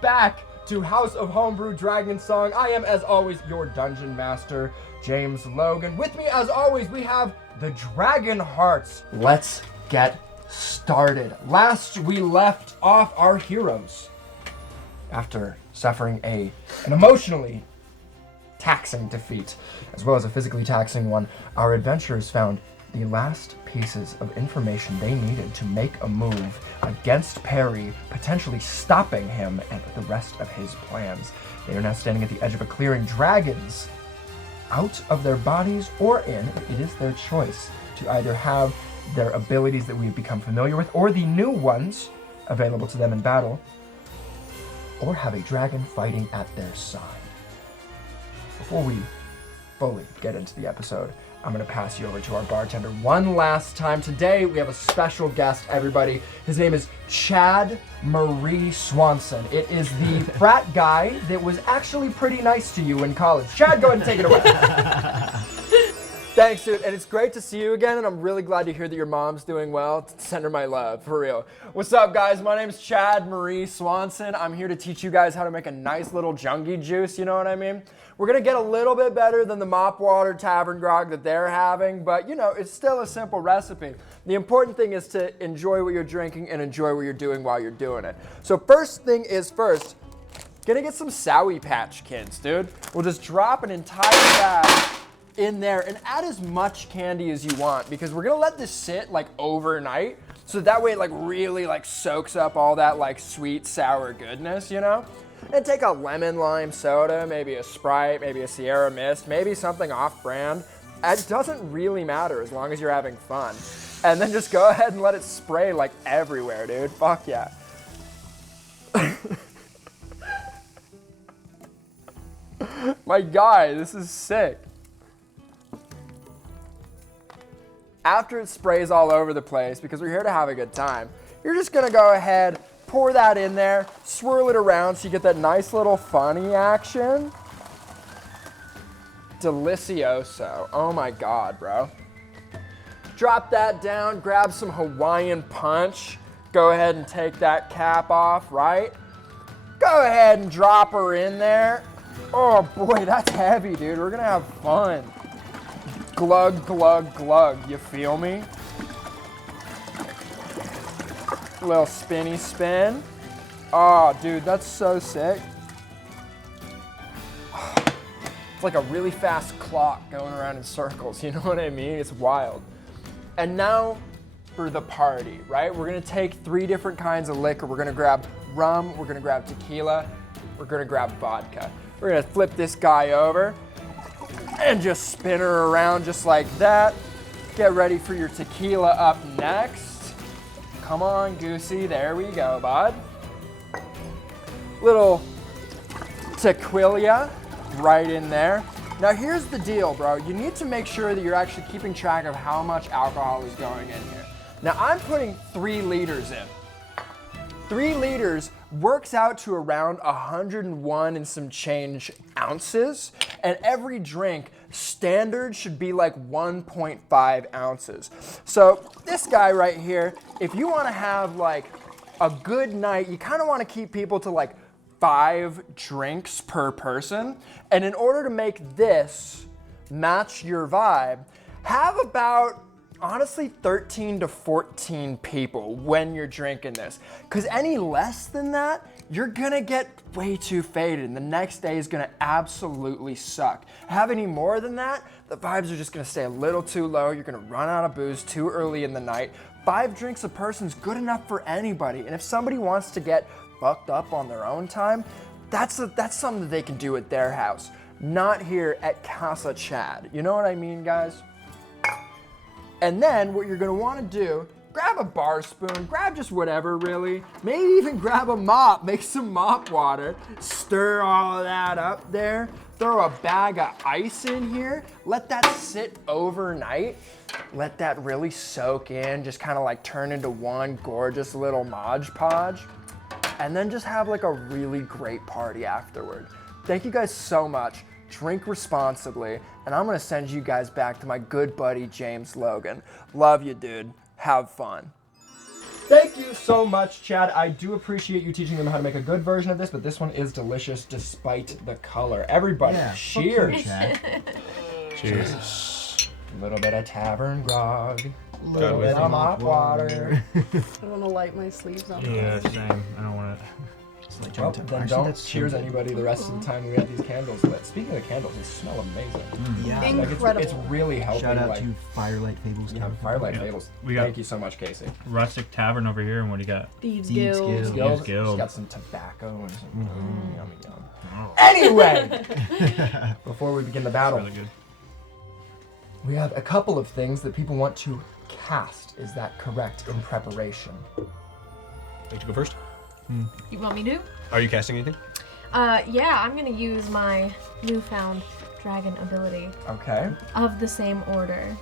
back to House of Homebrew Dragon Song. I am, as always, your Dungeon Master, James Logan. With me, as always, we have the Dragonhearts. Let's get started. Last, we left off our heroes. After suffering an emotionally taxing defeat, as well as a physically taxing one, our adventurers found the last pieces of information they needed to make a move against Perry, potentially stopping him and the rest of his plans. They are now standing at the edge of a clearing. Dragons, out of their bodies or in, it is their choice to either have their abilities that we've become familiar with, or the new ones available to them in battle, or have a dragon fighting at their side. Before we fully get into the episode, I'm going to pass you over to our bartender one last time. Today, we have a special guest, everybody. His name is Chad Marie Swanson. It is the frat guy that was actually pretty nice to you in college. Chad, go ahead and take it away. Thanks, dude, and it's great to see you again, and I'm really glad to hear that your mom's doing well. Send her my love, for real. What's up, guys? My name's Chad Marie Swanson. I'm here to teach you guys how to make a nice little jungie juice, you know what I mean? We're gonna get a little bit better than the mop water tavern grog that they're having, but you know, it's still a simple recipe. The important thing is to enjoy what you're drinking and enjoy what you're doing while you're doing it. So first thing is first, gonna get some Sowie Patch Kids, dude. We'll just drop an entire bag in there and add as much candy as you want, because we're gonna let this sit like overnight, so that way it like really like soaks up all that like sweet sour goodness, you know? And take a lemon lime soda, maybe a Sprite, maybe a Sierra Mist, maybe something off-brand. It doesn't really matter as long as you're having fun. And then just go ahead and let it spray like everywhere, dude. Fuck yeah. My guy, this is sick. After it sprays all over the place, because we're here to have a good time, you're just gonna go ahead, pour that in there, swirl it around so you get that nice little funny action. Delicioso. Oh my God, bro. Drop that down, grab some Hawaiian Punch. Go ahead and take that cap off, right? Go ahead and drop her in there. Oh boy, that's heavy, dude. We're gonna have fun. Glug, glug, glug, you feel me? Little spinny spin. Oh, dude, that's so sick. It's like a really fast clock going around in circles, you know what I mean? It's wild. And now for the party, right? We're gonna take 3 different kinds of liquor. We're gonna grab rum, we're gonna grab tequila, we're gonna grab vodka. We're gonna flip this guy over and just spin her around just like that. Get ready for your tequila up next. Come on, Goosey, there we go, bud. Little tequila right in there. Now here's the deal, bro. You need to make sure that you're actually keeping track of how much alcohol is going in here. Now I'm putting 3 liters in. 3 liters works out to around 101 and some change ounces, and every drink standard should be like 1.5 ounces. So this guy right here, if you want to have like a good night, you kind of want to keep people to like 5 drinks per person, and in order to make this match your vibe, have about honestly 13 to 14 people when you're drinking this, because any less than that, you're gonna get way too faded and the next day is gonna absolutely suck. Have any more than that, the vibes are just gonna stay a little too low. You're gonna run out of booze too early in the night. 5 drinks a person is good enough for anybody, and if somebody wants to get fucked up on their own time, that's something that they can do at their house, not here at Casa Chad. You know what I mean, guys? And then what you're gonna wanna do, grab a bar spoon, grab just whatever really, maybe even grab a mop, make some mop water, stir all of that up there, throw a bag of ice in here, let that sit overnight, let that really soak in, just kind of like turn into one gorgeous little Mod Podge, and then just have like a really great party afterward. Thank you guys so much. Drink responsibly, and I'm gonna send you guys back to my good buddy James Logan. Love you, dude. Have fun. Thank you so much, Chad. I do appreciate you teaching them how to make a good version of this, but this one is delicious despite the color. Everybody, cheers. Cheers. A little bit of tavern grog. A little bit of mop water. I want to light my sleeves on. Yeah, same. I don't want to. Well, then don't cheers anybody the rest of the time we have these candles lit. Speaking of candles, they smell amazing. Yeah. Incredible. It's really helping. Shout out to Firelight Fables. Yeah, Firelight Fables. We got Thank you so much, Casey. Rustic Tavern over here, and what do you got? Thieves Thieves Guild. Guild. Gills, Thieves Guild. She's got some tobacco and some yummy yum. Anyway, before we begin the battle, Really good. we have a couple of things that people want to cast. Is that correct in preparation? Like to go first? You want me to? Are you casting anything? Yeah, I'm gonna use my newfound dragon ability Okay. of the same order.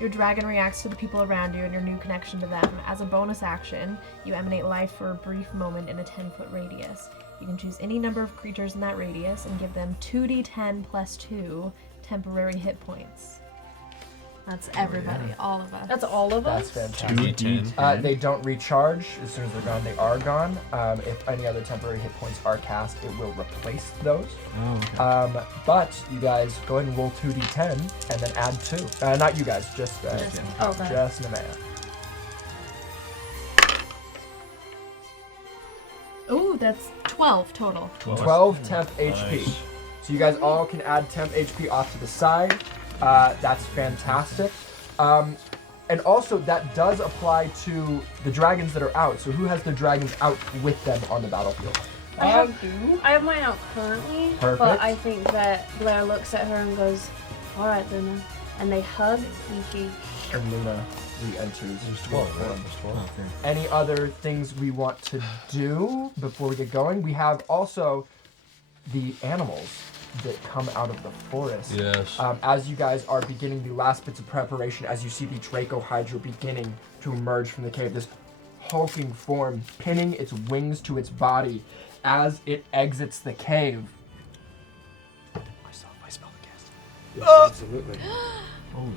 Your dragon reacts to the people around you and your new connection to them. As a bonus action, you emanate life for a brief moment in a 10-foot radius. You can choose any number of creatures in that radius and give them 2d10 plus 2 temporary hit points. That's everybody, all of us. That's all of That's us? fantastic. 2d10. They don't recharge. As soon as they're gone, they are gone. If any other temporary hit points are cast, it will replace those. Oh, okay. But you guys go ahead and roll 2d10 and then add 2. Not you guys, just Okay. Nemea. Ooh, that's 12 total. 12 temp HP. So you guys all can add temp HP off to the side. That's fantastic. And also that does apply to the dragons that are out. So who has their dragons out with them on the battlefield? I have mine out currently, Perfect. but I think that Blair looks at her and goes, "All right, Luna," and they hug and she. And Luna re-enters. There's 12, right? There's 12. Okay. Any other things we want to do before we get going? We have also the animals that come out of the forest. Yes. As you guys are beginning the last bits of preparation, as you see the Dracohydra beginning to emerge from the cave, this hulking form pinning its wings to its body as it exits the cave. I smell the cast. Yes, absolutely.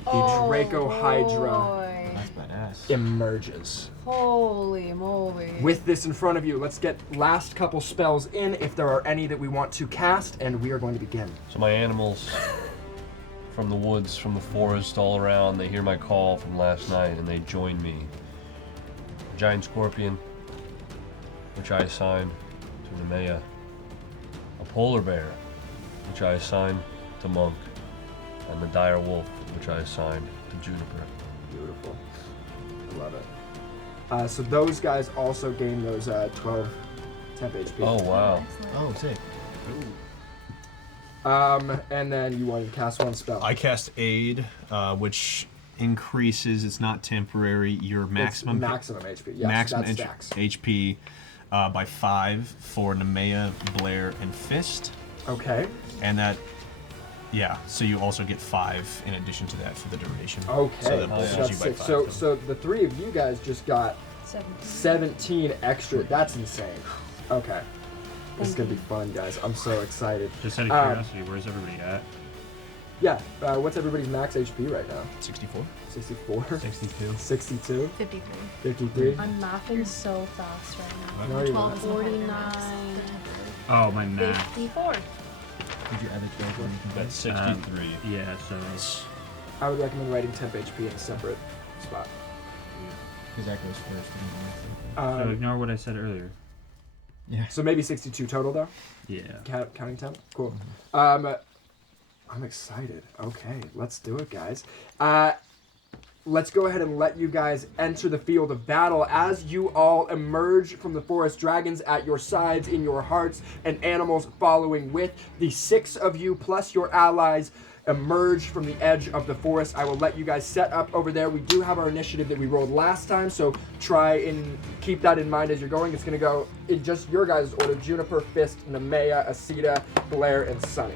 The Dracohydra That's badass. emerges. Holy moly! With this in front of you, let's get last couple spells in if there are any that we want to cast, and we are going to begin. So my animals from the woods, from the forest, all around, they hear my call from last night and they join me. A giant scorpion, which I assigned to Nemea. A polar bear, which I assigned to Monk. And the dire wolf, which I assigned to Juniper. Beautiful. I love it. So those guys also gain those 12 temp HP. Oh wow. Oh, sick. And then you want to cast one spell. I cast Aid, which increases, it's not temporary, your maximum maximum HP. Yes, maximum that stacks. HP by 5 for Nemea, Blair, and Fist. Okay. And that, yeah, so you also get 5 in addition to that for the duration. Okay. So that That's boosts you by 6. 5. So the three of you guys just got 17 extra. That's insane. Okay. This is going to be fun, guys. I'm so excited. Just out of curiosity, where's everybody at? Yeah. What's everybody's max HP right now? 64. 64? 62. 62? 53. 53? I'm mathing so fast right No, you're 12 not. is the higher 49. max. Oh, my now. math. 54. Did you add the 12 when you can That's 63. Yeah, so I would recommend writing temp HP in a separate spot. Because that goes first. so ignore what I said earlier. Yeah. So maybe 62 total, though? Yeah. Counting temp? Cool. I'm excited. Okay, let's do it, guys. Let's go ahead and let you guys enter the field of battle as you all emerge from the forest, dragons at your sides, in your hearts, and animals following with. The 6 of you plus your allies emerge from the edge of the forest. I will let you guys set up over there. We do have our initiative that we rolled last time, so try and keep that in mind as you're going. It's going to go in just your guys' order: Juniper, Fist, Nemea, Asita, Blair, and Sunny.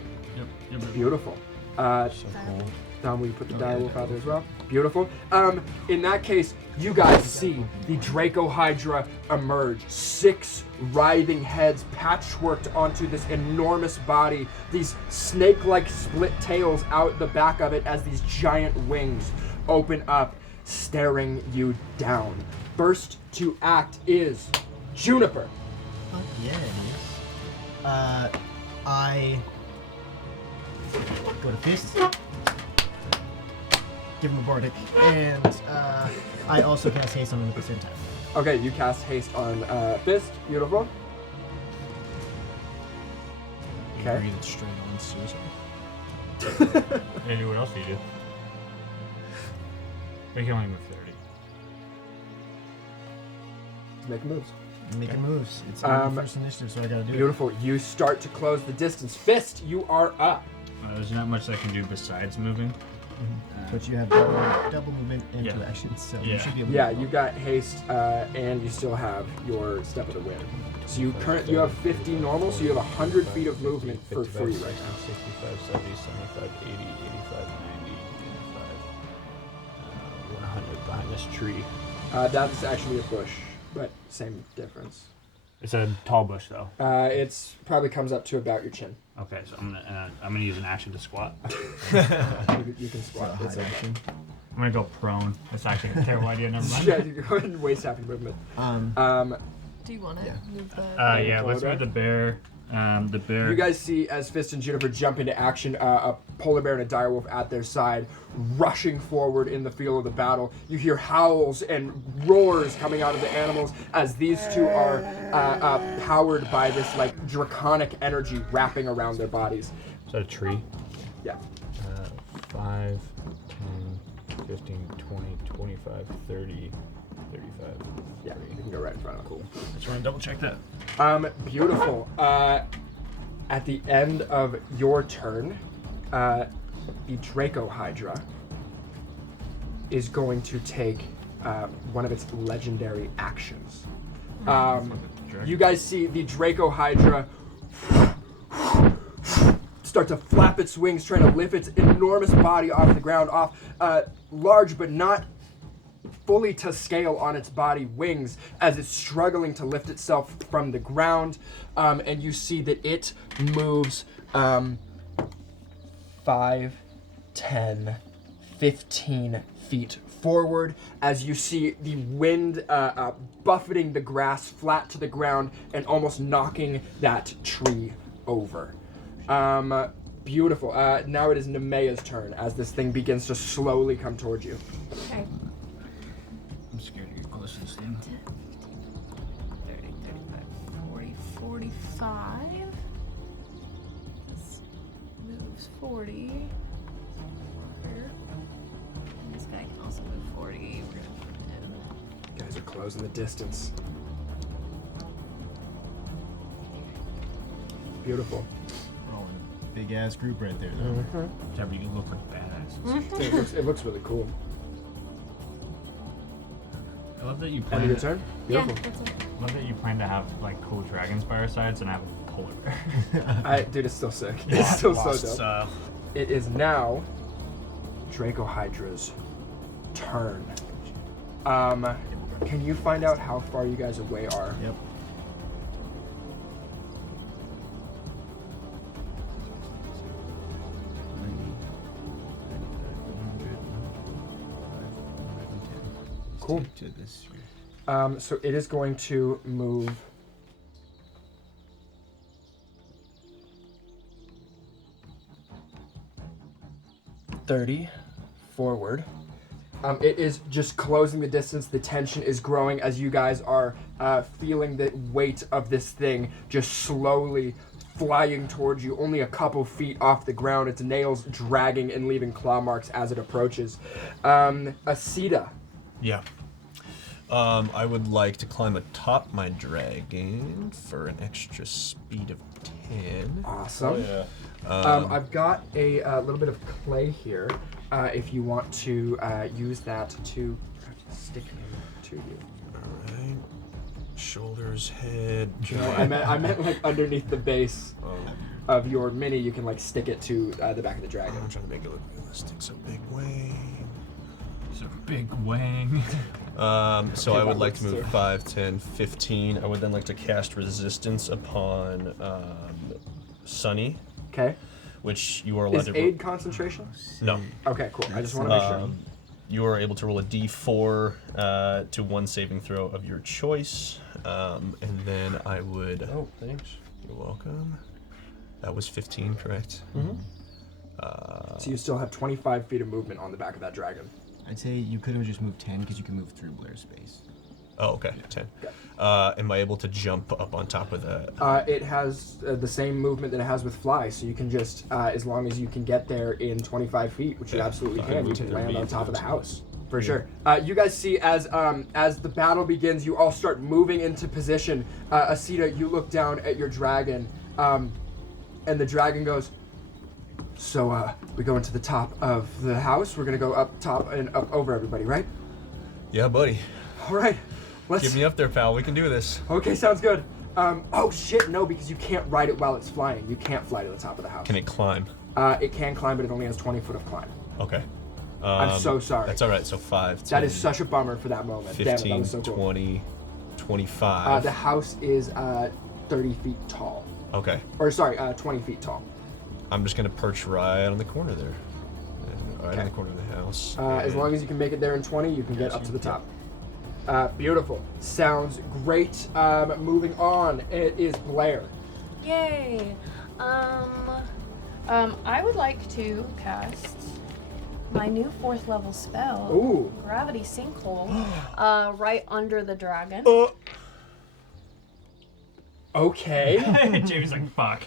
Yep. Beautiful. So cool. Don, will you put the direwolf out there as well? Beautiful. In that case, you guys see the Dracohydra emerge. 6 writhing heads patchworked onto this enormous body. These snake-like split tails out the back of it as these giant wings open up, staring you down. First to act is Juniper. Fuck yeah, it is. I go to fist. Give him a bardic. And I also cast haste on him at the same time. Okay, you cast haste on Fist. Beautiful. Okay. Breathe it straight on suicide. Andy, what else do you do? We can only move 30. Make moves. Making moves. It's my first initiative, so I gotta do Beautiful. You start to close the distance. Fist, you are up. There's not much I can do besides moving. it. But you have double movement and Yeah. two actions, so Yeah. you should be able to. Yeah, you got haste, and you still have your step of the wind. So you have 50 normal, so you have 100 feet of movement for free right now. 65, 70, 75, 80, 85, 90, 95, 100 behind this tree. That's actually a bush, but same difference. It's a tall bush, though. It's probably comes up to about your chin. Okay, so I'm gonna use an action to squat. You can squat. So It's high okay. action. I'm gonna go prone. That's actually a terrible idea. Never mind. Yeah, you can go ahead and waste half your movement. Do you want to move the? Yeah, let's move the bear. The bear. You guys see as Fist and Juniper jump into action, a polar bear and a direwolf at their side, rushing forward in the field of the battle. You hear howls and roars coming out of the animals as these two are powered by this like draconic energy wrapping around their bodies. Is that a tree? Yeah. 5, 10, 15, 20, 25, 30, 35. Yeah, you can go right in front of them. Cool. Just want to double check that. Beautiful. At the end of your turn, the Dracohydra is going to take one of its legendary actions. You guys see the Dracohydra start to flap its wings, trying to lift its enormous body off the ground, off large but not fully to scale on its body wings as it's struggling to lift itself from the ground. And you see that it moves 5, 10, 15 feet forward as you see the wind buffeting the grass flat to the ground and almost knocking that tree over. Beautiful. Now it is Nemea's turn as this thing begins to slowly come towards you. Okay. I'm scared to get close to this thing. 30, 35, 40, 45. This moves 40. Here. And this guy can also move 40. We're gonna put him. You guys are closing the distance. Beautiful. We're all in a big ass group right there, though. Jabber, you look like badass. It looks really cool. I love that you End planned of your it. turn? Yeah, Beautiful. that's it. I love that you plan to have like cool dragons by our sides and I have a polar bear. Dude, it's still sick. It's still so Lost dope. style. It is now Dracohydra's turn. Can you find out how far you guys away are? Yep. Cool. To this. So it is going to move. $30 forward. It is just closing the distance. The tension is growing as you guys are feeling the weight of this thing just slowly flying towards you, only a couple feet off the ground. Its nails dragging and leaving claw marks as it approaches. Asita. Yeah. I would like to climb atop my dragon for an extra speed of 10. Awesome. yeah. I've got a little bit of clay here. If you want to use that to stick it to you. Alright. Shoulders, head. No, I meant like underneath the base of your mini. You can like stick it to the back of the dragon. I'm trying to make it look realistic. So big wing. It's a big wang. So I would like to works move too. 5, 10, 15. I would then like to cast resistance upon Sunny, Okay. which you are allowed Is to. aid concentration? No. Okay, cool. I just want to make sure. you are able to roll a d4 to one saving throw of your choice. And then I would... Oh, thanks. You're welcome. That was 15, correct? Mm-hmm. So you still have 25 feet of movement on the back of that dragon. I'd say you could have just moved 10 because you can move through Blair's space. Oh, okay, 10. Am I able to jump up on top of the... It has the same movement that it has with fly, so you can just, as long as you can get there in 25 feet, which you absolutely can, you can land on top of the house. For sure. You guys see as the battle begins, you all start moving into position. Asita, you look down at your dragon, and the dragon goes, so we go into the top of the house. We're going to go up top and up over everybody, right? Yeah, buddy. All right. Let's... Get me up there, pal. We can do this. Okay, sounds good. Oh shit, no, because you can't ride it while it's flying. You can't fly to the top of the house. Can it climb? It can climb, but it only has 20 foot of climb. Okay. I'm so sorry. That's all right. So 5, 10, That is such a bummer for that moment. 15, Damn it, that was so cool. 20, 25. The house is 30 feet tall. Okay. Or sorry, 20 feet tall. I'm just going to perch right on the corner there. Right on the corner of the house. As long as you can make it there in 20, you can get up to the top. Beautiful. Sounds great. Moving on, it is Blair. Yay. I would like to cast my new 4th level spell, Ooh. Gravity Sinkhole, right under the dragon. Okay. Jamie's like, fuck.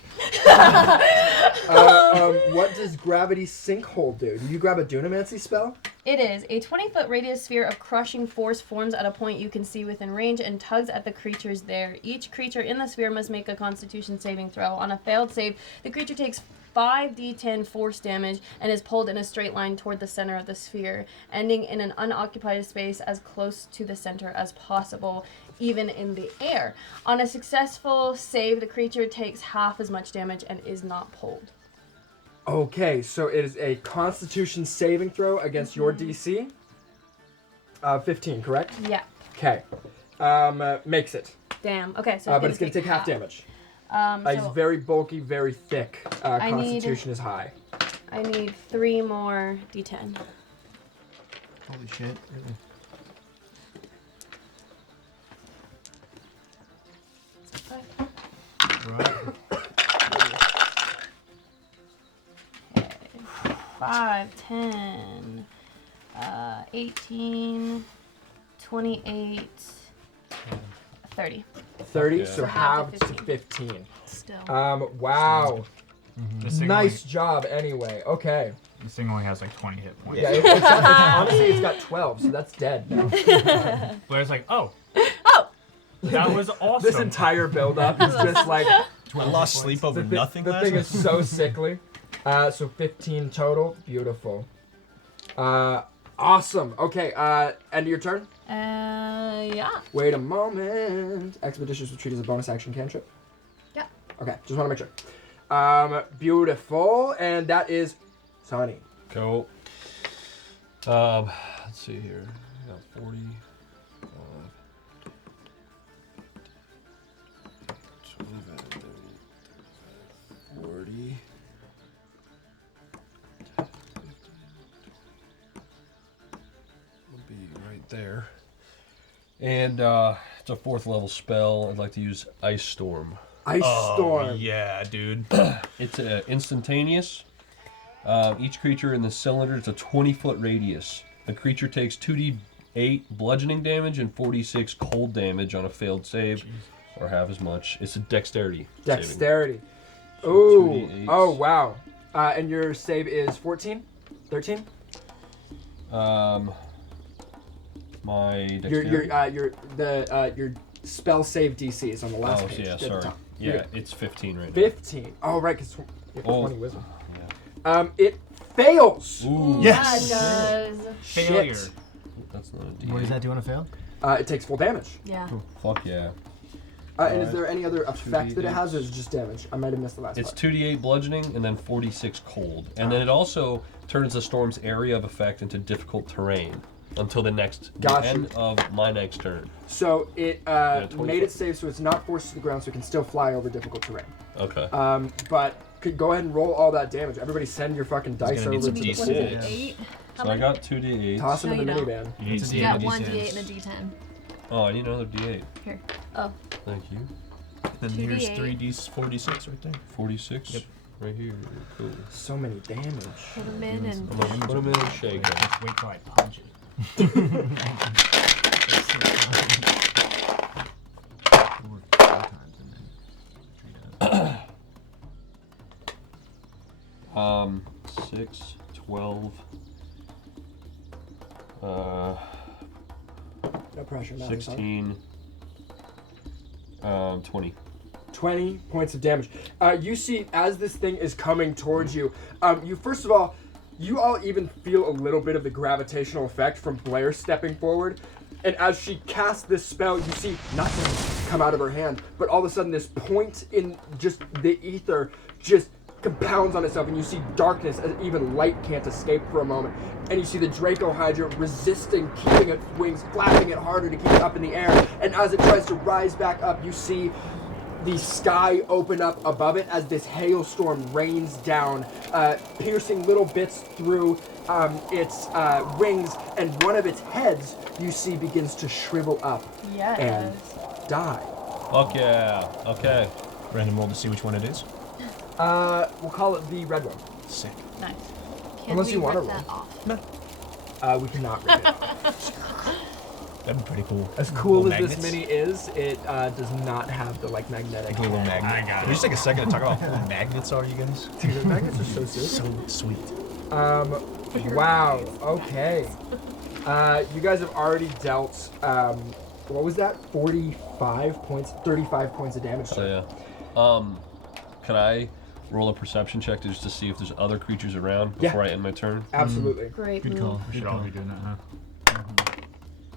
What does Gravity Sinkhole do? Do you grab a Dunamancy spell? It is. A 20-foot radius sphere of crushing force forms at a point you can see within range and tugs at the creatures there. Each creature in the sphere must make a Constitution saving throw. On a failed save, the creature takes 5d10 force damage and is pulled in a straight line toward the center of the sphere, ending in an unoccupied space as close to the center as possible, even in the air. On a successful save, the creature takes half as much damage and is not pulled. Okay, so it is a Constitution saving throw against your DC. 15, correct? Yeah. Okay. Makes it. Damn. Okay, so but it's going to take half damage. So He's very bulky, very thick. I Constitution is high. I need 3 more d10. Holy shit. Right. 5, 10, 18, 28, 30. 30, Yeah. so half halved to to 15. Still. Wow. This thing Nice job anyway. Okay. Only, this thing only has like 20 hit points. Yeah, honestly, it's got 12, so that's dead now. Blair's like, oh, Oh! that was awesome. This entire build-up is just like... I lost sleep over nothing The last thing night. is so sickly. So 15 total. Beautiful. Awesome. Okay, end of your turn. Yeah. Wait a moment. Expeditious Retreat is a bonus action cantrip. Yeah. Okay, just want to make sure. Beautiful. And that is Sonny. Cool. Let's see here. I got 40. 40. Will be right there. And it's a 4th level spell. I'd like to use Ice Storm. Ice Storm. Oh, yeah, dude. It's instantaneous. Each creature in the cylinder is a 20-foot radius. The creature takes 2d8 bludgeoning damage and 46 cold damage on a failed save, or half as much. It's a dexterity. saving. Dexterity. So Ooh. 2d8s. Oh, wow. And your save is 14? 13? My dexterity. Your spell save DC is on the last Oh, page. yeah, at the sorry. top. Yeah, it's 15 right now. 15. Oh, right, because you have 20 wisdom. Yeah. It fails. Ooh. Yes! That does. Failure. Shit. That's not a D8. What does that do on a fail? It takes full damage. Yeah. Fuck yeah. And is there any other effect that it has, or is it just damage? I might have missed the last It's part. 2d8 bludgeoning and then 46 cold. And then it also turns the storm's area of effect into difficult terrain until the Gotcha. end of my next turn. So it 20 made foot. it safe so it's not forced to the ground, so it can still fly over difficult terrain. Okay. But could go ahead and roll all that damage. Everybody send your fucking dice gonna over need to some the D6. 8. So I got 2d8s. Toss them in the No, you minivan. You need You got 1 d8 and a d10. Oh, I need another d8. Here. Oh. Thank you. Then 2d8. here's 4d6 right there. 46. Yep. Right here. Cool. So many damage. Put them in and I'm gonna put them in a shaker. Just wait till I punch it. 6, 12. No pressure, man. 16. 20. 20 points of damage. You see, as this thing is coming towards you, you first of all, you all even feel a little bit of the gravitational effect from Blair stepping forward. And as she casts this spell, you see nothing come out of her hand, but all of a sudden this point in just the ether just compounds on itself, and you see darkness as even light can't escape for a moment. And you see the Dracohydra resisting, keeping its wings, flapping it harder to keep it up in the air. And as it tries to rise back up, you see the sky open up above it as this hailstorm rains down, piercing little bits through its wings, and one of its heads you see begins to shrivel up Yeah, it and does. die. Fuck yeah. Okay. Random roll to see which one it is. We'll call it the red one. Sick. Nice. can Unless we you wanna rip roll. that off? We cannot rip it. That'd be pretty cool. As cool Little as this magnets. mini is, it does not have the like magnetic. Little magnet. I got Can we just take a second to talk about how cool magnets are, you guys? Dude, the magnets are so sick. So sweet. Wow. Okay. You guys have already dealt. What was that? 45 points, 35 points of damage. So yeah. Can I roll a perception check just to see if there's other creatures around Yeah. before I end my turn? Absolutely. Great Good move. call. We should Good all call. be doing that, huh?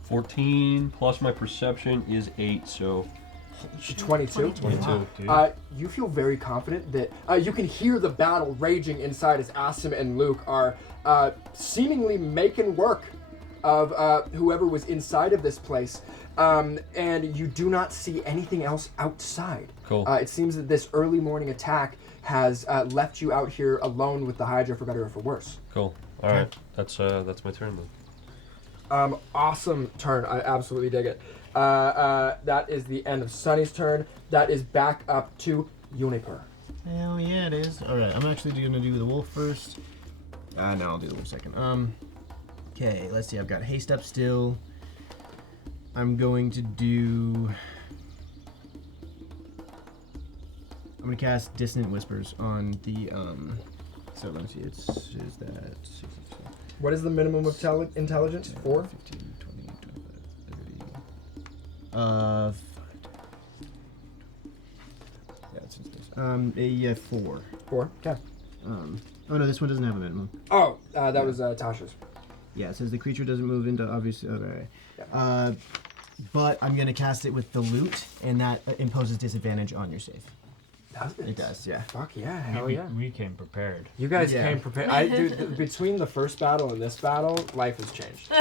14 plus my perception is 8, so 22. 22. You feel very confident that you can hear the battle raging inside as Asim and Luke are seemingly making work of whoever was inside of this place. And you do not see anything else outside. Cool. It seems that this early morning attack has left you out here alone with the Hydra, for better or for worse. Cool. All right. That's my turn then. Awesome turn. I absolutely dig it. That is the end of Sunny's turn. That is back up to Uniper. Hell yeah, it is. Alright, I'm actually gonna do the wolf first. No, I'll do the wolf second. Okay, let's see. I've got haste up still. I'm going to do. I'm gonna cast Dissonant Whispers on the. So let me see. Is that 60, What is the minimum of intelligence? 4? 15, 20, 25, 30. Yeah, it's just this. 4. 4. Okay. Oh no, this one doesn't have a minimum. Oh, that was Tasha's. Yeah, it says the creature doesn't move into obviously. Okay. Yeah. But I'm gonna cast it with the loot, and that imposes disadvantage on your save. Does it? It does, yeah. Fuck yeah, hell we, yeah. we came prepared. You guys Yeah. came prepared. Between the first battle and this battle, life has changed.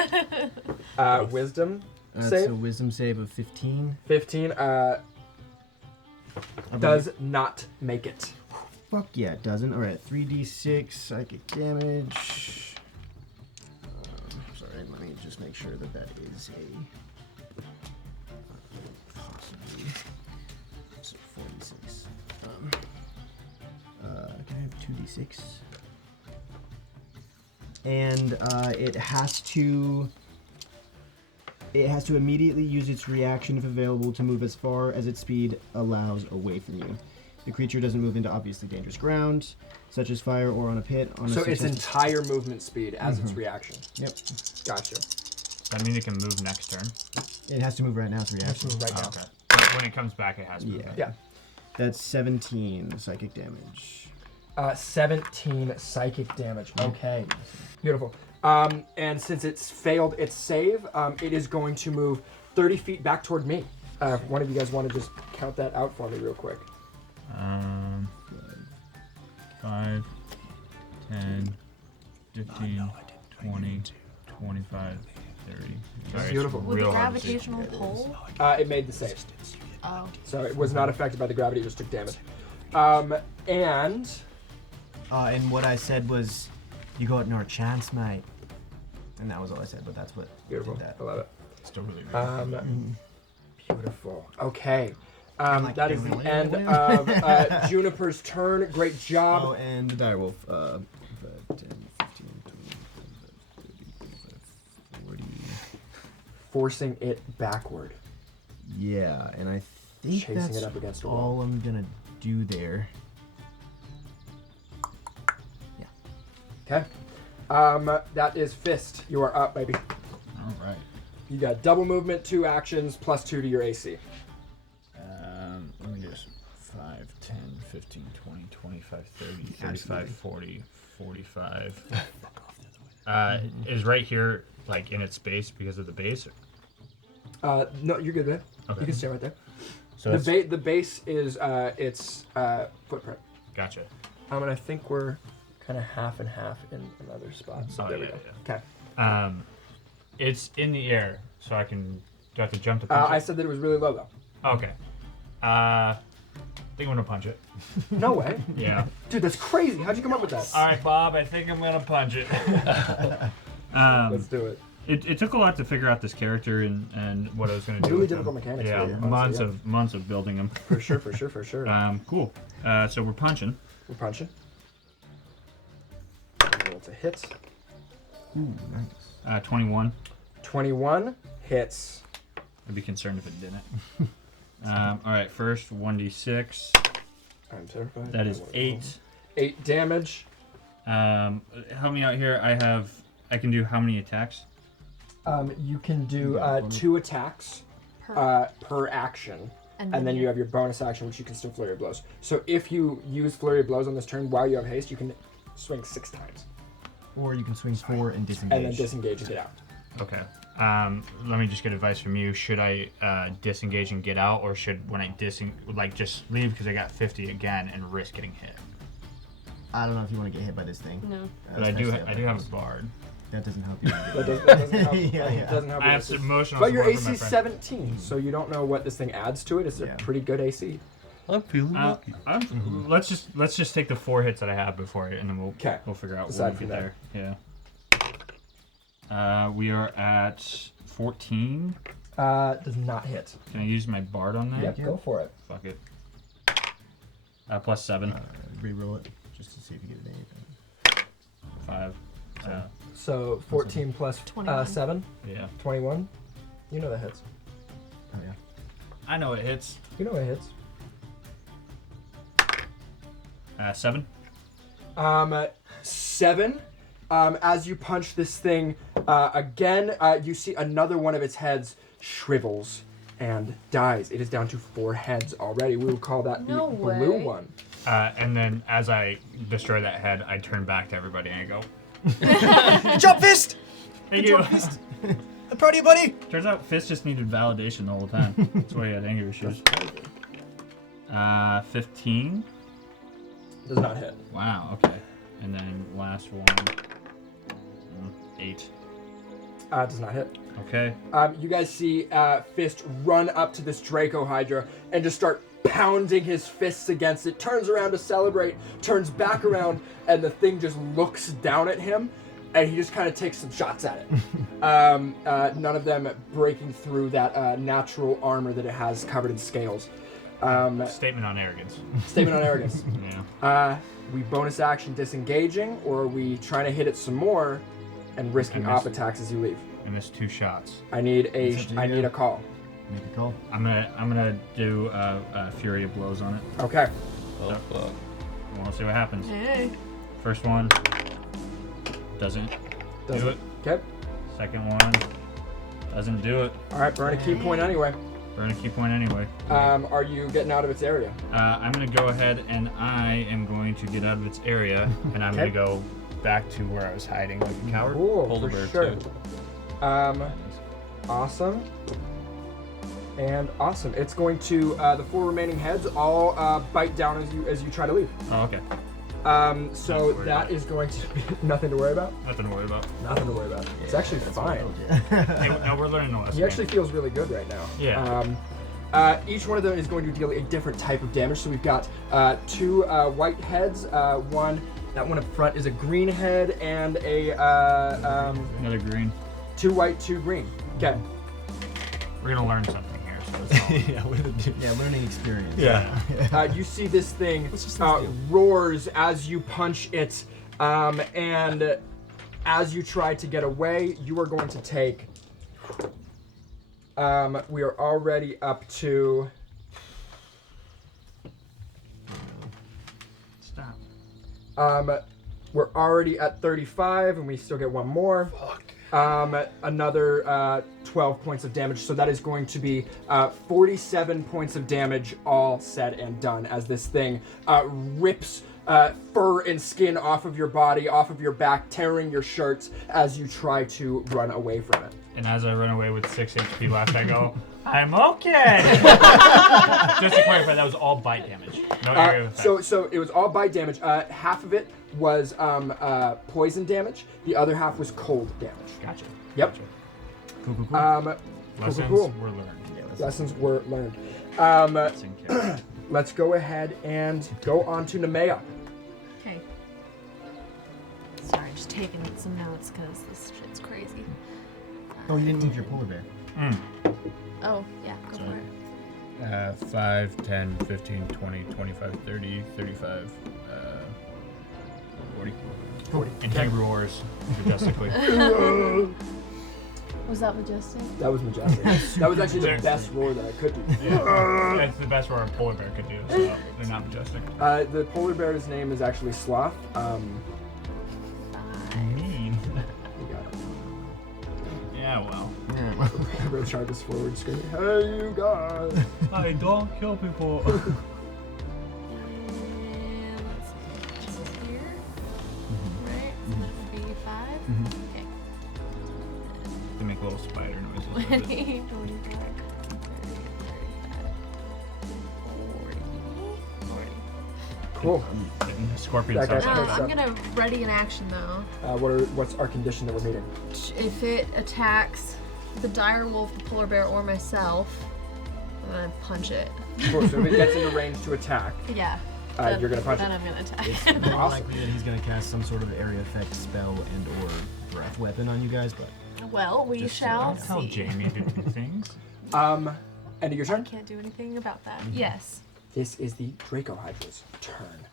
Wisdom That's save? a wisdom save of 15. 15 I does not make it. Fuck yeah, it doesn't. Alright, 3d6 psychic damage. Sorry, let me just make sure that that is a. Possibly. So 46. Can I have 2d6? And it has to immediately use its reaction if available to move as far as its speed allows away from you. The creature doesn't move into obviously dangerous ground, such as fire or on a pit. On So a its successful- entire movement speed as its reaction. Yep. Gotcha. Does that mean it can move next turn? It has to move right now. It's a reaction. Right Oh, now. okay. When it comes back, it has movement. Yeah. That's 17 psychic damage. 17 psychic damage. Okay. Beautiful. And since it's failed its save, it is going to move 30 feet back toward me. If one of you guys want to just count that out for me real quick. 5, 10, 15, 20, 25, 30. Sorry, Beautiful. it's With the real hard to see. gravitational pull? It made the save. Oh. So it was not affected by the gravity, it just took damage. And And what I said was, you got no chance, mate. And that was all I said, but that's what Beautiful. did that. I love it. Still really good. Beautiful. Okay. like That is doing the it. end of Juniper's turn. Great job. Oh, and the direwolf. 10, 15, 20, 30, 40. Forcing it backward. Yeah, and I think Chasing that's it up against a all wall. I'm gonna do there. Okay. That is Fist. You are up, baby. All right. You got double movement, 2 actions, +2 to your AC. Let me just 5, 10, 15, 20, 25, 30, 35, Absolutely. 40, 45. Is right here like in its space because of the base? No, you're good, man. Okay. You can stay right there. So The base is its footprint. gotcha. And I think we're kind of half and half in another spot. So Oh, there we yeah, go. yeah. Okay. It's in the air, so I can. Do I have to jump to punch I it? said that it was really low though. Okay. I think I'm gonna punch it. No way. Yeah. Dude, that's crazy. How'd you come up with that? All right, Bob. I think I'm gonna punch it. Let's do it. It took a lot to figure out this character and what I was gonna do. Really with difficult him. mechanics Yeah, for you, honestly, months of building him. For sure, for sure, for sure. Cool. So we're punching. We're punching. It's a hit. Ooh, nice. 21. 21 hits. I'd be concerned if it didn't. All right, first 1d6. I'm terrified. That is 8. 8 damage. Help me out here. I can do how many attacks? You can do 2 attacks per action. And then you have your bonus action, which you can still flurry of blows. So if you use flurry of blows on this turn while you have haste, you can swing 6 times. Or you can swing 4 and disengage. And then disengage and get out. Okay. Let me just get advice from you. Should I disengage and get out, or should when I just leave because I got 50 again and risk getting hit? I don't know if you want to get hit by this thing. No. But I do especially have a bard. That doesn't help you. That doesn't help. Yeah, yeah. Doesn't help I you. have some emotional But your support from AC my is friend. 17, so you don't know what this thing adds to it. It's a Yeah. pretty good AC. I'm feeling lucky. Let's just take the 4 hits that I have before it, and then Okay. we'll figure out Aside when we from get there. Yeah. We are at 14. Does not hit. Can I use my bard on that? Yep, go for it. Fuck it. +7. Reroll it just to see if you get an 5. So 14 plus 21. 7, Yeah. 21. You know that hits. 8. Oh yeah. I know it hits. You know it hits. 7. 7. As you punch this thing again, you see another one of its heads shrivels and dies. It is down to 4 heads already. We will call that No the blue way. one. And then as I destroy that head, I turn back to everybody and I go, Good job, Fist! "Thank you." I'm proud of you, buddy! Turns out Fist just needed validation the whole time. That's why he had anger issues. 15. Does not hit. Wow. Okay. And then last one. 8. Does not hit. Okay. You guys see Fist run up to this Dracohydra and just start pounding his fists against it, turns around to celebrate, turns back around, and the thing just looks down at him, and he just kind of takes some shots at it. None of them breaking through that natural armor that it has covered in scales. Statement on arrogance. Statement on arrogance. Yeah. We bonus action disengaging, or are we trying to hit it some more and risking I miss off attacks as you leave? I missed 2 shots. I need It's up to I you. need a call. Make a call. I'm gonna do a fury of blows on it. Okay. Oh, fuck. We'll see what happens. Hey. First one doesn't do it. Okay. Second one doesn't do it. All right, burn a key point anyway. Burn a key point anyway. Are you getting out of its area? I'm gonna go ahead and I am going to get out of its area, and I'm Okay. gonna go back to where I was hiding like a coward. Cool, Polar for bear, sure. too. Awesome. And awesome. It's going to the 4 remaining heads all bite down as you try to leave. Oh, okay. So worry that about. is going to be nothing to worry about. Nothing to worry about. Nothing to worry about. It's actually fine. Hey, no, we're learning the lesson. He actually feels really good right now. Yeah. Each one of them is going to deal a different type of damage. So we've got 2 white heads, 1 That one up front is a green head and a Another green. 2 white, 2 green. Okay. We're gonna learn something here. So it's all... Yeah, learning experience. Yeah. You see this thing just roars as you punch it, and as you try to get away, you are going to take. We are already up to. Stop. We're already at 35, and we still get one more. Fuck. Another 12 points of damage, so that is going to be 47 points of damage, all said and done, as this thing rips fur and skin off of your body, off of your back, tearing your shirts as you try to run away from it. And as I run away with 6 HP left, I go, I'm okay. Just to clarify, that was all bite damage. No area of effect. So it was all bite damage. Half of it was poison damage. The other half was cold damage. Gotcha. Yep. Cool. Lessons cool. were learned. Lessons were learned. That's in case. Let's go ahead and go on to Nemea. Okay. Sorry, just taking some notes because this shit's crazy. Oh, you didn't move your polar bear. Oh, yeah, go Sorry. for it. 5, 10, 15, 20, 25, 30, 35, 40. And he roars majestically. Was that majestic? That was majestic. That was actually the best roar that I could do. That's the best roar a polar bear could do, so they're not majestic. The polar bear's name is actually Sloth. Mean. You got it. Yeah, well. Real sharpest forward screaming, hey you guys! I don't kill people. And let's see. This is here. Right? So that would be 5. Okay. They make little spider noises. 20, 25, 30, 35, 40. Cool. Scorpion That guy- sounds like I'm gonna ready an action though. What's our condition that we're meeting? If it attacks the dire wolf, the polar bear, or myself, I'm gonna punch it. Cool, so if it gets into range to attack, Yeah. you're gonna punch Then it. I'm gonna attack. It's more likely that he's gonna cast some sort of area effect spell and or breath weapon on you guys, but Well, we Just, shall Don't tell see. Jamie to do things. End of your I turn? can't do anything about that. Yes. This is the Dracohydra's turn.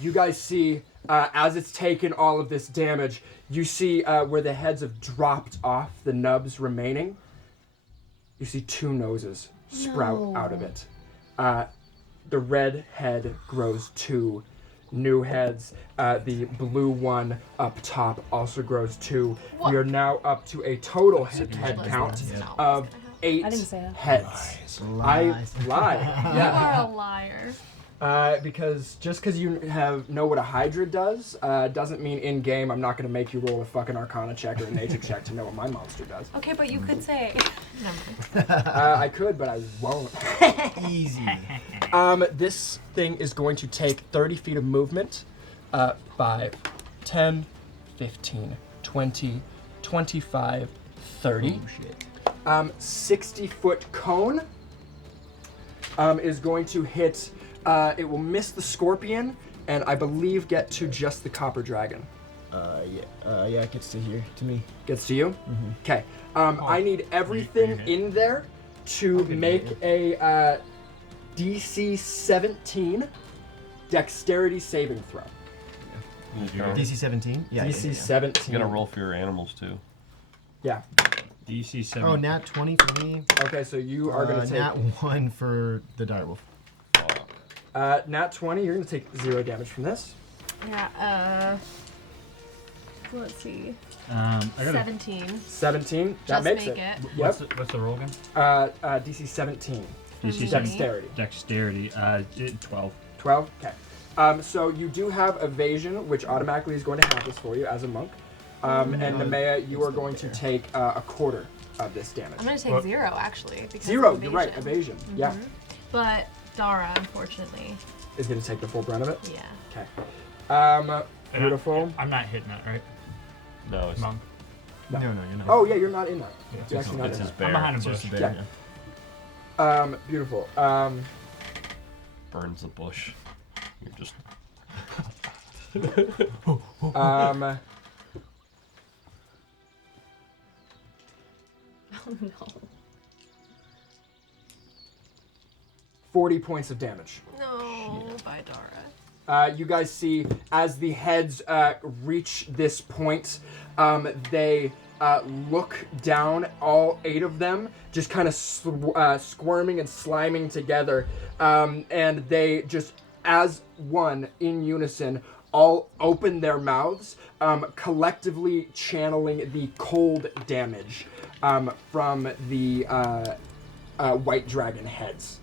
You guys see, as it's taken all of this damage, you see where the heads have dropped off, the nubs remaining. You see 2 noses sprout out of it. The red head grows 2 new heads. The blue one up top also grows 2. We are now up to a total head count of 8 I didn't say that. heads. Lies. I lied. You Yeah. are a liar. Because just because you know what a Hydra does, doesn't mean in game I'm not going to make you roll a fucking Arcana check or a Nature check to know what my monster does. Okay, but you could say. I could, but I won't. easy. This thing is going to take 30 feet of movement. 5, 10, 15, 20, 25, 30. Oh shit. 60-foot cone is going to hit. It will miss the scorpion, and I believe get to just the copper dragon. Yeah, it gets to here, to me. Gets to you? Okay. I need everything in there to make a DC 17 dexterity saving throw. DC 17? Yeah. DC 17. You gotta roll for your animals too. Yeah. DC 7. Oh, nat 20 for me. Okay, so you are going to take. Nat 1 for the direwolf. Nat 20, you're going to take 0 damage from this. Yeah, let's see. I got 17. 17, that Just makes make it. it. Yep. What's the roll again? DC 17. DC 7. Dexterity. Dexterity. 12. 12? Okay. So you do have evasion, which automatically is going to have this for you as a monk. And Nemea, you are going to take a quarter of this damage. I'm gonna take 0 actually. Because 0, of you're right, evasion. Yeah. But Dara, unfortunately. Is going to take the full brunt of it? Yeah. Okay. And Beautiful. I'm not hitting that, right? No, it's Monk. No, you're not. Oh, yeah, you're not in that. Yeah, You're actually not it's in his that. bear. I'm behind a It's bush. just a bear, Yeah. yeah. Beautiful. Burns the bush. You're just. Oh no. 40 points of damage. No, bye, Dara. You guys see as the heads reach this point, they look down, all 8 of them, just kind of squirming and sliming together, and they just, as one, in unison, all open their mouths, collectively channeling the cold damage from the white dragon heads.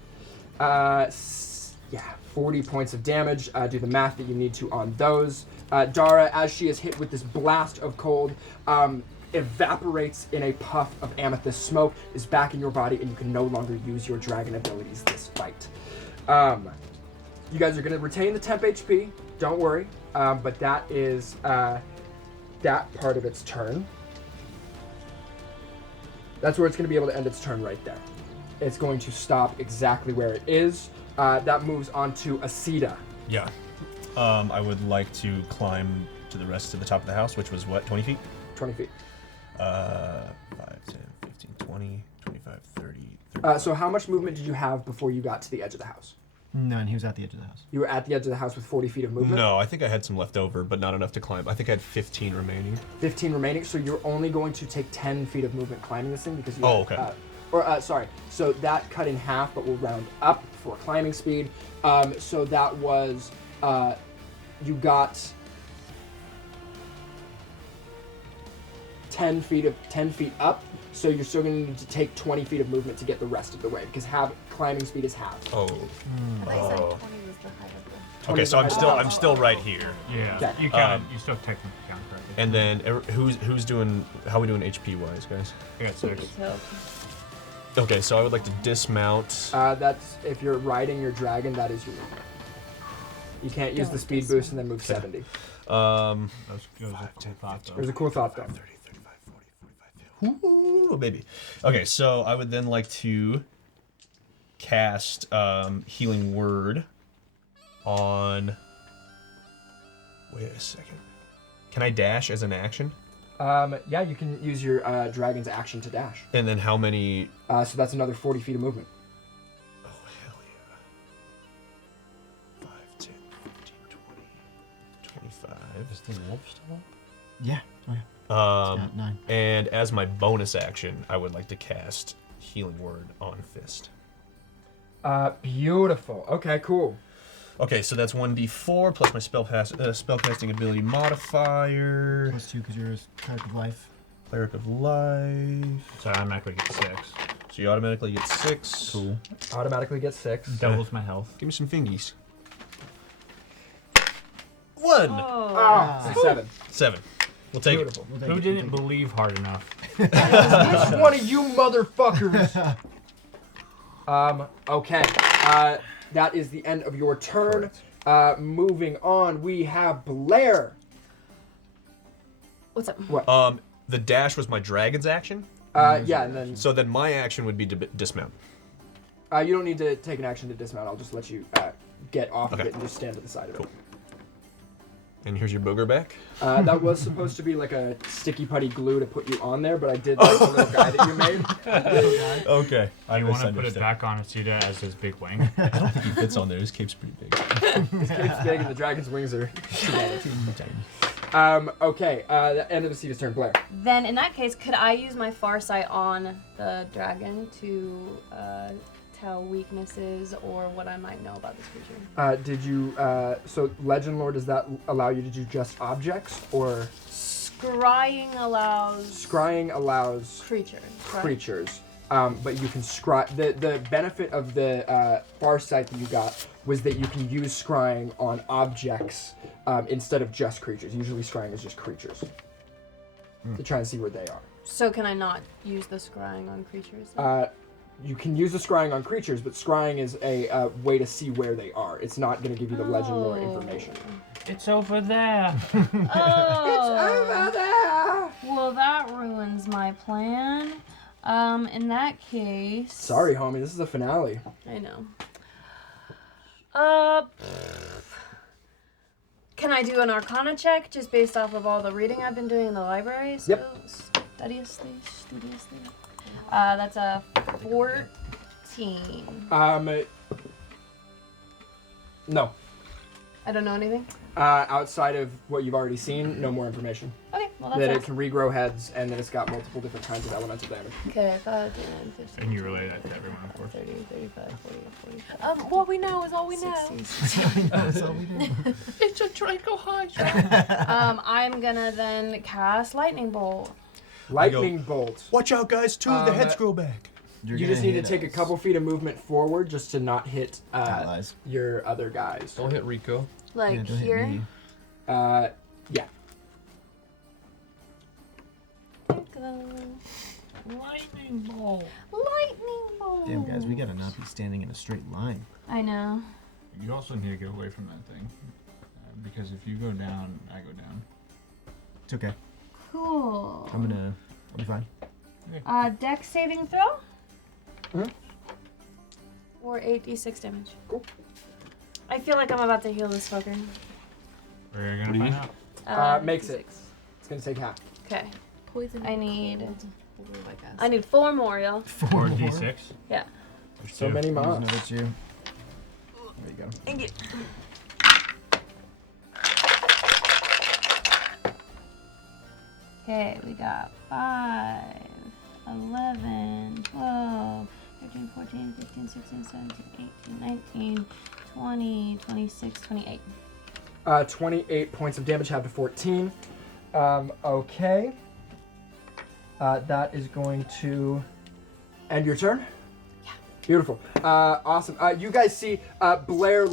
40 points of damage. Do the math that you need to on those. Dara, as she is hit with this blast of cold, evaporates in a puff of amethyst smoke, is back in your body, and you can no longer use your dragon abilities this fight. You guys are going to retain the temp HP, don't worry, but that is that part of its turn. That's where it's going to be able to end its turn right there. It's going to stop exactly where it is. That moves on to Asida. Yeah. I would like to climb to the rest of the top of the house, which was what, 20 feet? 20 feet. 5, 10, 15, 20, 25, 30. So how much movement did you have before you got to the edge of the house? None. He was at the edge of the house. You were at the edge of the house with 40 feet of movement? No, I think I had some left over, but not enough to climb. I think I had 15 remaining. 15 remaining, so you're only going to take 10 feet of movement climbing this thing because you Oh, had, okay. Sorry. So that cut in half, but we'll round up for climbing speed. So that was, you got 10 feet up. So you're still going to need to take 20 feet of movement to get the rest of the way because climbing speed is half. Oh. I thought you said 20 was the height of the... Okay, so I'm still right here. Yeah. Okay. You can. You still technically count correctly. And then who's doing? How are we doing HP wise, guys? I got 6. So, Okay, so I would like to dismount. That's if you're riding your dragon, that is your movement. You can't use the speed boost and then move 70. That was a cool thought, though. There's a cool thought though. 30, 35, 40, 45, 50. Ooh, baby. Okay, so I would then like to cast Healing Word on... Wait a second. Can I dash as an action? Yeah, you can use your dragon's action to dash. And then how many... So that's another 40 feet of movement. Oh, hell yeah. 5, 10, 15, 20, 25. Is the wolf still up? Yeah. Oh, yeah. Um, It's got 9. and as my bonus action, I would like to cast Healing Word on Fist. Beautiful. Okay, cool. Okay, so that's 1d4 plus my spellcasting ability modifier. +2 because you're a cleric of life. Cleric of Life. So I automatically get 6. So you automatically get 6. Cool. Automatically get 6. Doubles my health. Give me some fingies. 1. Ah, 7. 7. We'll take Beautiful. We'll take Who it, didn't we'll take believe hard enough? Which one of you motherfuckers? Okay. That is the end of your turn. Moving on, we have Blair. what's up? What? The dash was my dragon's action. Yeah, and then So then my action would be to dismount. you don't need to take an action to dismount. I'll just let you get off of Okay. it and just stand at the side of it. And here's your booger back. That was supposed to be like a sticky putty glue to put you on there, but I did like the little guy that you made. Okay. I You want to put it back on Asida as his big wing? I don't think he fits on there. His cape's pretty big. His cape's big and the dragon's wings are tiny. Okay, the end of the Asida's turn. Blair. Then in that case, could I use my farsight on the dragon to tell weaknesses or what I might know about this creature? Did you, so Legend Lore, does that allow you to do just objects, or? Scrying allows Scrying allows creatures. Right? creatures, but you can scry. The benefit of the Farsight that you got was that you can use scrying on objects instead of just creatures. Usually scrying is just creatures. To try and see where they are. So can I not use the scrying on creatures? You can use the scrying on creatures, but scrying is a way to see where they are. It's not going to give you the Legend Lore information. It's over there. Oh. there! Well, that ruins my plan. In that case... Sorry, homie, this is the finale. I know. Can I do an Arcana check just based off of all the reading I've been doing in the library? So Yep. studiously. That's a 14. No. I don't know anything. Outside of what you've already seen, no more information. Okay, well that's That it nice. can regrow heads, and that it's got multiple different kinds of elemental damage. Okay, 5, 10, 15. And you relay that to everyone, of course. 30, 35, 40, 45. What we know is all we know. 60, That's all we do. It's a Dracohydra. I'm gonna then cast Lightning Bolt. Lightning bolt. Watch out, guys! Two of the heads Um, grow back. You just need to take a couple feet of movement forward just to not hit allies. your other guys. Don't hit Rico. Like Don't hit here. me. Yeah. Lightning bolt. Lightning Bolt. Damn, guys, we gotta not be standing in a straight line. I know. You also need to get away from that thing. Because if you go down, I go down. It's okay. Cool. I'll be fine. Dex saving throw. Mhm. Or 8d6 damage. Cool. I feel like I'm about to heal this fucker. We're What gonna do you find need? out. Makes it. It's gonna take half. Okay. Poison. I need. Cold, I guess. I need 4 more, y'all. 4 d6. Yeah. There's So 2. many There's mobs. another 2. There you go. Thank you. Okay, we got 5, 11, 12, 13, 14, 15, 16, 17, 18, 19, 20, 26, 28. 28 points of damage, half to 14. Okay. That is going to end your turn. Yeah. Beautiful. Awesome. You guys see Blair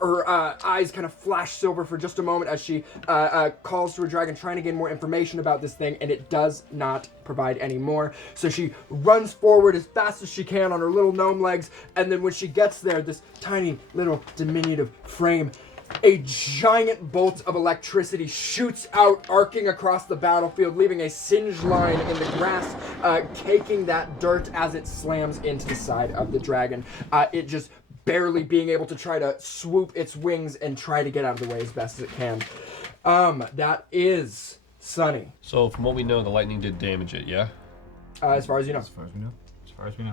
her eyes kind of flash silver for just a moment as she calls to her dragon, trying to gain more information about this thing, and it does not provide any more. So she runs forward as fast as she can on her little gnome legs, and then when she gets there, this tiny little diminutive frame, a giant bolt of electricity shoots out, arcing across the battlefield, leaving a singed line in the grass, caking that dirt as it slams into the side of the dragon. It just barely being able to try to swoop its wings and try to get out of the way as best as it can. That is Sunny. So from what we know, the lightning did damage it, yeah? As far as you know. As far as we know. As far as we know.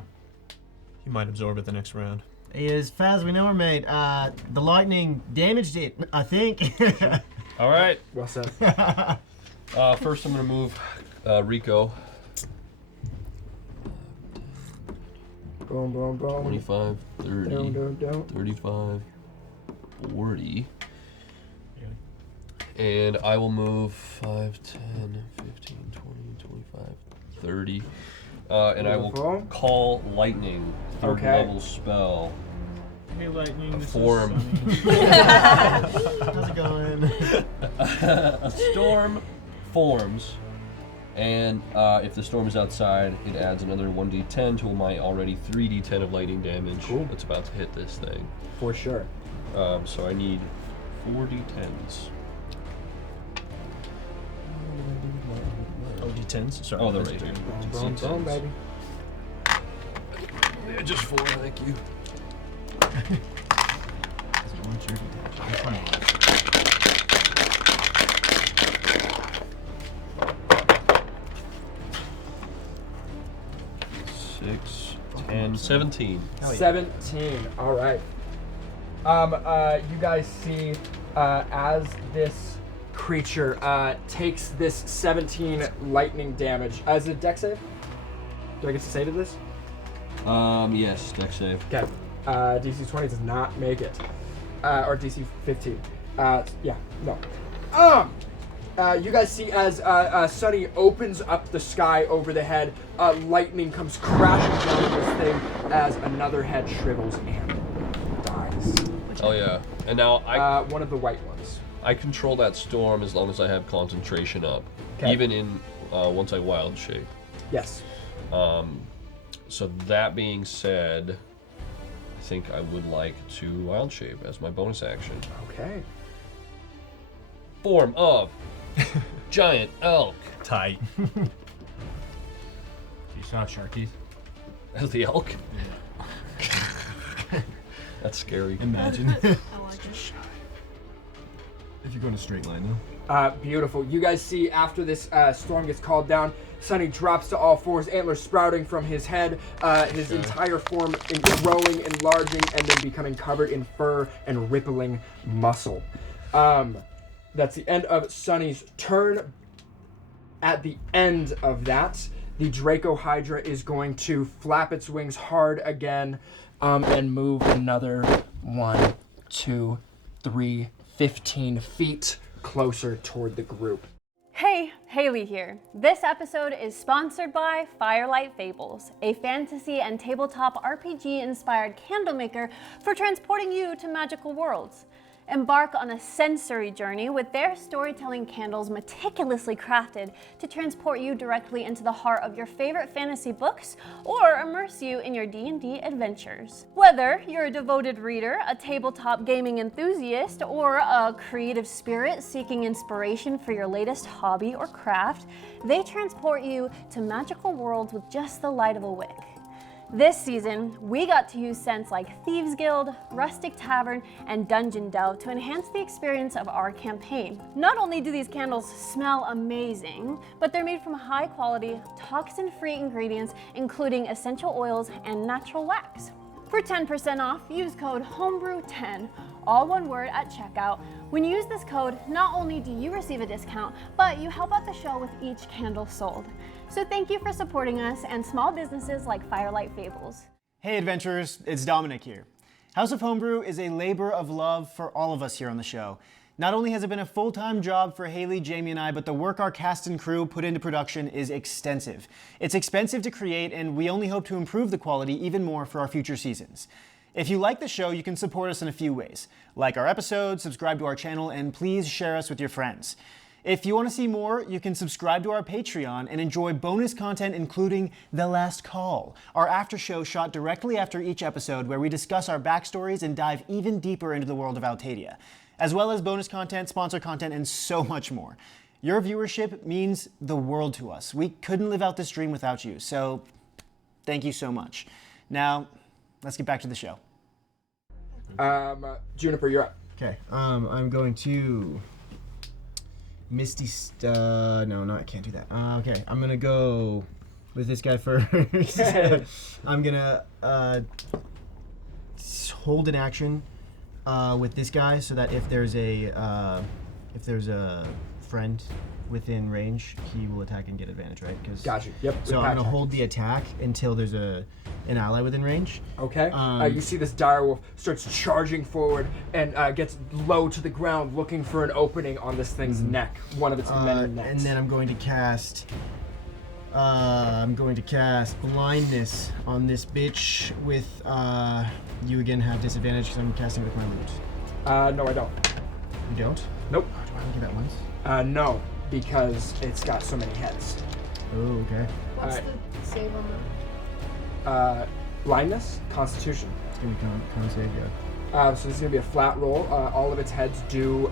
He might absorb it the next round. As far as we know, mate, the lightning damaged it, I think. All right. Well said. First, I'm going to move Rico. Boom, boom, boom. 25, 30, Don't. 35, 40. And I will move 5, 10, 15, 20, 25, 30. And I will Beautiful. call lightning, third Okay. level spell. Hey, lightning. This Form. Is Sunny. How's it going? A storm forms, and if the storm is outside, it adds another 1d10 to my already 3d10 of lightning damage Cool. that's about to hit this thing. For sure. So I need 4d10s. Oh, D10s? Sorry. Oh, they're that's right here. Boom, boom, boom, baby. Yeah, just 4, thank you. Doesn't want your detachment. 6, 10, 17. 17. All right. You guys see as this creature takes this 17 lightning damage. As a dex save? Do I get to say to this? Yes, dex save. Okay. DC 20 does not make it. Or DC 15. Yeah, no. You guys see as Sunny opens up the sky over the head, lightning comes crashing down this thing as another head shrivels and dies. Oh yeah. And now One of the white ones. I control that storm as long as I have concentration up, 'Kay. even in once I wild shape. Yes. So that being said, I think I would like to wild shape as my bonus action. Okay. Form of giant elk. Tight. You saw shark teeth? As the elk? That's scary. Imagine. I like it. If you go in a straight line, though. Beautiful. You guys see after this storm gets called down, Sunny drops to all fours, antlers sprouting from his head, his entire form growing, enlarging, and then becoming covered in fur and rippling muscle. That's the end of Sunny's turn. At the end of that, the Dracohydra is going to flap its wings hard again and move another 1, 2, 3, 15 feet closer toward the group. Hey, Haley here. This episode is sponsored by Firelight Fables, a fantasy and tabletop RPG-inspired candle maker for transporting you to magical worlds. Embark on a sensory journey with their storytelling candles meticulously crafted to transport you directly into the heart of your favorite fantasy books or immerse you in your D&D adventures. Whether you're a devoted reader, a tabletop gaming enthusiast, or a creative spirit seeking inspiration for your latest hobby or craft, they transport you to magical worlds with just the light of a wick. This season, we got to use scents like Thieves Guild, Rustic Tavern, and Dungeon Delve to enhance the experience of our campaign. Not only do these candles smell amazing, but they're made from high-quality, toxin-free ingredients, including essential oils and natural wax. For 10% off, use code HOMEBREW10, all one word at checkout. When you use this code, not only do you receive a discount, but you help out the show with each candle sold. So thank you for supporting us and small businesses like Firelight Fables. Hey adventurers, it's Dominic here. House of Homebrew is a labor of love for all of us here on the show. Not only has it been a full-time job for Haley, Jamie, and I, but the work our cast and crew put into production is extensive. It's expensive to create, and we only hope to improve the quality even more for our future seasons. If you like the show, you can support us in a few ways. Like our episodes, subscribe to our channel, and please share us with your friends. If you want to see more, you can subscribe to our Patreon and enjoy bonus content including The Last Call, our after show shot directly after each episode where we discuss our backstories and dive even deeper into the world of Altadia, as well as bonus content, sponsor content, and so much more. Your viewership means the world to us. We couldn't live out this dream without you, so thank you so much. Now, let's get back to the show. Juniper, you're up. Okay, I'm going to Misty, I can't do that. Okay, I'm gonna go with this guy first. I'm gonna hold an action with this guy so that if there's a friend within range, he will attack and get advantage, right? Gotcha. Yep. So I'm gonna hold the attack until there's an ally within range. Okay. You see this direwolf starts charging forward and gets low to the ground, looking for an opening on this thing's neck, one of its many necks. And then I'm going to cast blindness on this bitch with you again have disadvantage because I'm casting it with my loot. No, I don't. You don't? Nope. Do I only get that once? No, because it's got so many heads. Oh, okay. What's the save on that? Blindness, Constitution. It's gonna be con save, So yeah. this is gonna be a flat roll. All of its heads do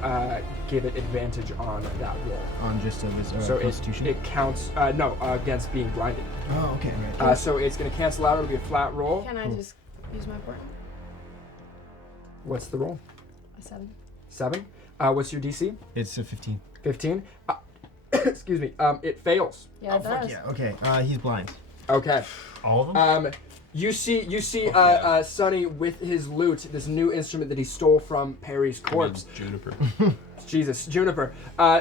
give it advantage on that roll. On just a So Constitution? it counts. No, against being blinded. Oh, okay. Right. So it's gonna cancel out. It'll be a flat roll. Can I just use my portal? What's the roll? A 7. 7. What's your DC? It's a 15. 15. Excuse me. It fails. Yeah, it does. Yeah. Okay. He's blind. Okay. All of them? You see Sonny with his lute, this new instrument that he stole from Perry's corpse. Juniper. Jesus, Juniper.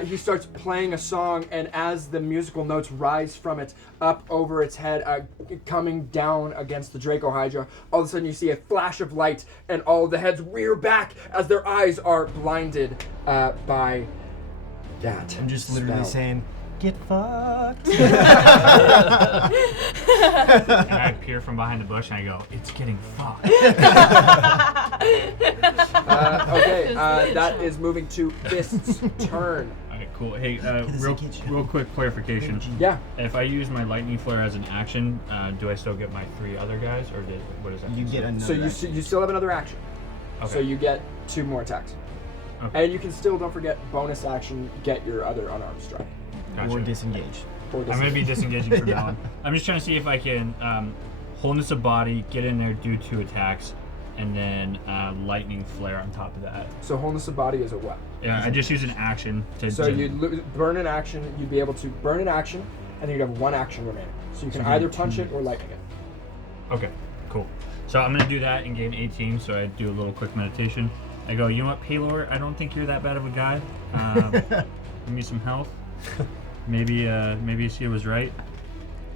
He starts playing a song, and as the musical notes rise from it up over its head, coming down against the Dracohydra, all of a sudden you see a flash of light, and all of the heads rear back as their eyes are blinded by that. I'm just literally saying, get fucked. And I peer from behind the bush and I go, it's getting fucked. Okay, that is moving to Fist's turn. Alright, cool. Hey, real quick clarification. Yeah. If I use my lightning flare as an action, do I still get my 3 other guys, or what is that? You get another. So you still have another action. Okay. So you get 2 more attacks. Okay. And you can still, don't forget, bonus action, get your other unarmed strike. Gotcha. Or disengage. I'm going to be disengaging from now on. I'm just trying to see if I can wholeness of body, get in there, do 2 attacks, and then lightning flare on top of that. So wholeness of body is a what? Yeah, I just use an action to. So you burn an action. You'd be able to burn an action, and then you'd have one action remaining. So you can either punch it or lightning it. Okay, cool. So I'm gonna do that and gain 18. So I do a little quick meditation. I go, you know what, Paylor? I don't think you're that bad of a guy. Give me some health. Maybe Sia was right.